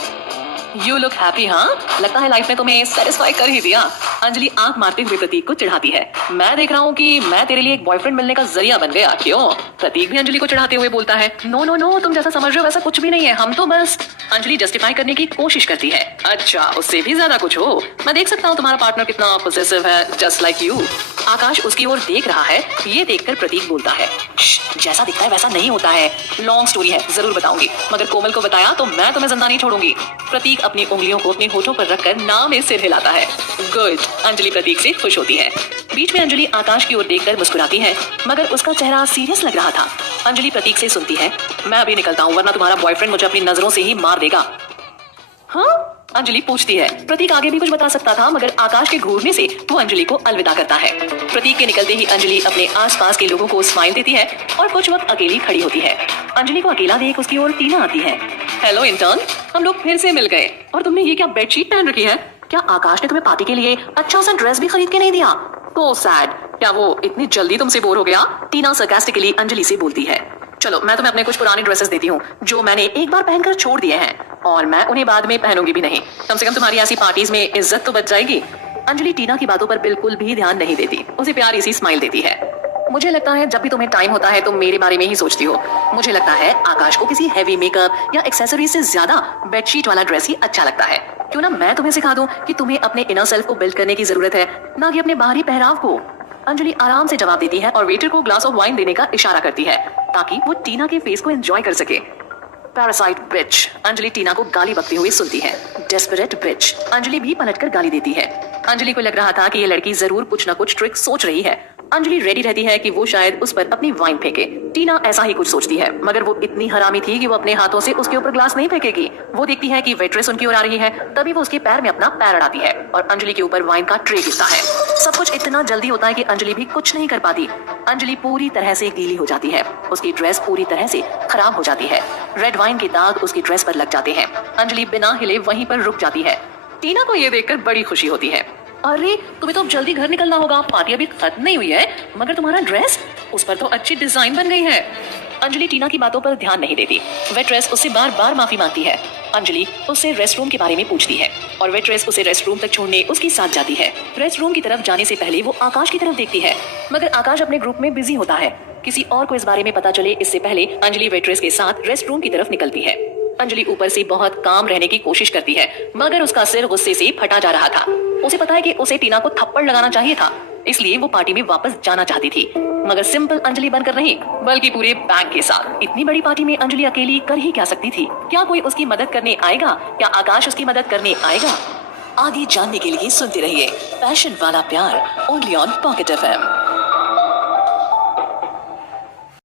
यू लुक हैप्पी, हाँ? लगता है लाइफ ने तुम्हें सेटिस्फाई कर ही दिया। अंजलि आंख मारते हुए प्रतीक को चिढ़ाती है। मैं देख रहा हूँ कि मैं तेरे लिए एक बॉयफ्रेंड मिलने का जरिया बन गया। क्यों? प्रतीक भी अंजलि को चिढ़ाते हुए बोलता है। नो नो नो, तुम जैसा समझ रहे हो वैसा कुछ भी नहीं है, हम तो बस। अंजलि जस्टिफाई करने की कोशिश करती है। अच्छा, उससे भी ज्यादा कुछ हो। मैं देख सकता हूँ तुम्हारा पार्टनर कितना पॉसेसिव है, जस्ट लाइक यू। आकाश उसकी ओर देख रहा है। ये देखकर प्रतीक बोलता है, जैसा दिखता है वैसा नहीं होता है। लॉन्ग स्टोरी है, जरूर बताऊंगी, मगर कोमल को बताया तो मैं तुम्हें जिंदा नहीं छोड़ूंगी। प्रतीक अपनी उंगलियों को अपने होठों पर रखकर ना में सिर हिलाता है। गुड। अंजलि प्रतीक से खुश होती है। बीच में अंजलि आकाश की ओर देखकर मुस्कुराती है, मगर उसका चेहरा सीरियस लग रहा था। अंजलि प्रतीक से सुनती है, मैं अभी निकलता हूँ वरना तुम्हारा बॉयफ्रेंड मुझे अपनी नजरों से ही मार देगा। हाँ? अंजलि पूछती है। प्रतीक आगे भी कुछ बता सकता था, मगर आकाश के घूरने से वो अंजलि को अलविदा करता है। प्रतीक के निकलते ही अंजलि अपने आसपास के लोगों को स्माइल देती है और कुछ वक्त अकेली खड़ी होती है। अंजलि को अकेला देख उसकी ओर टीना आती है। हेलो इंटर्न, हम लोग फिर से मिल गए। और तुमने ये क्या बेडशीट पहन रखी है? क्या आकाश ने तुम्हें पार्टी के लिए अच्छा सा ड्रेस भी खरीद के नहीं दिया? तो सैड। क्या वो इतनी जल्दी तुमसे बोर हो गया? टीना सरकास्टिकली अंजलि से बोलती है। चलो, मैं तुम्हें अपने कुछ पुराने ड्रेसेस देती हूँ जो मैंने एक बार पहनकर छोड़ दिए हैं, और मैं उन्हें बाद में पहनूंगी भी नहीं। कम से कम तुम्हारी ऐसी पार्टीज में इज्जत तो बच जाएगी। अंजलि टीना की बातों पर बिल्कुल भी ध्यान नहीं देती, उसे प्यारी सी स्माइल देती है। मुझे लगता है जब भी तुम्हें टाइम होता है तुम मेरे बारे में ही सोचती हो। मुझे लगता है आकाश को किसी हैवी मेकअप या एक्सेसरीज से ज्यादा बेडशीट वाला ड्रेस ही अच्छा लगता है। क्यों ना मैं तुम्हें सिखा दूं कि तुम्हें अपने इनर सेल्फ को बिल्ड करने की जरूरत है, ना कि अपने बाहरी पहराव को। अंजलि आराम से जवाब देती है और वेटर को ग्लास ऑफ वाइन देने का इशारा करती है ताकि वो टीना के फेस को एंजॉय कर सके। पैरासाइट बिच, अंजलि टीना को गाली बकते हुए सुनती है। डेस्परेट बिच, अंजलि भी पलटकर गाली देती है। अंजलि को लग रहा था कि ये लड़की जरूर कुछ न कुछ ट्रिक सोच रही है। अंजलि रेडी रहती है कि वो शायद उस पर अपनी वाइन फेंके। टीना ऐसा ही कुछ सोचती है, मगर वो इतनी हरामी थी कि वो अपने हाथों से उसके ऊपर ग्लास नहीं फेंकेगी। वो देखती है कि वेट्रेस उनकी ओर आ रही है, तभी वो उसके पैर में अपना पैर अड़ाती है और अंजलि के ऊपर वाइन का ट्रे गिरता है। सब कुछ इतना जल्दी होता है कि अंजलि भी कुछ नहीं कर पाती। अंजलि पूरी तरह से गीली हो जाती है, उसकी ड्रेस पूरी तरह से खराब हो जाती है। रेड वाइन के दाग उसकी ड्रेस पर लग जाते हैं। अंजलि बिना हिले वहीं पर रुक जाती है। टीना को ये देखकर बड़ी खुशी होती है। अरे, तुम्हें तो अब जल्दी घर निकलना होगा, पार्टी अभी खत्म नहीं हुई है, मगर तुम्हारा ड्रेस, उस पर तो अच्छी डिजाइन बन गई है। अंजलि टीना की बातों पर ध्यान नहीं देती। वेट्रेस उससे बार बार माफी मांगती है। अंजलि उससे रेस्ट रूम के बारे में पूछती है और वेट्रेस उसे रेस्ट रूम तक छोड़ने उसके साथ जाती है। रेस्ट रूम की तरफ जाने से पहले वो आकाश की तरफ देखती है, मगर आकाश अपने ग्रुप में बिजी होता है। किसी और को इस बारे में पता चले इससे पहले अंजलि वेट्रेस के साथ रेस्ट रूम की तरफ निकलती है। अंजलि ऊपर से बहुत काम रहने की कोशिश करती है, मगर उसका सिर गुस्से से फटा जा रहा था। उसे पता है कि उसे टीना को थप्पड़ लगाना चाहिए था, इसलिए वो पार्टी में वापस जाना चाहती थी, मगर सिंपल अंजलि बनकर नहीं, बल्कि पूरे पैक के साथ। इतनी बड़ी पार्टी में अंजलि अकेली कर ही क्या सकती थी? क्या कोई उसकी मदद करने आएगा? क्या आकाश उसकी मदद करने आएगा? आगे जानने के लिए सुनते रहिए पैशन वाला प्यार, ओनली ऑन पॉकेट FM।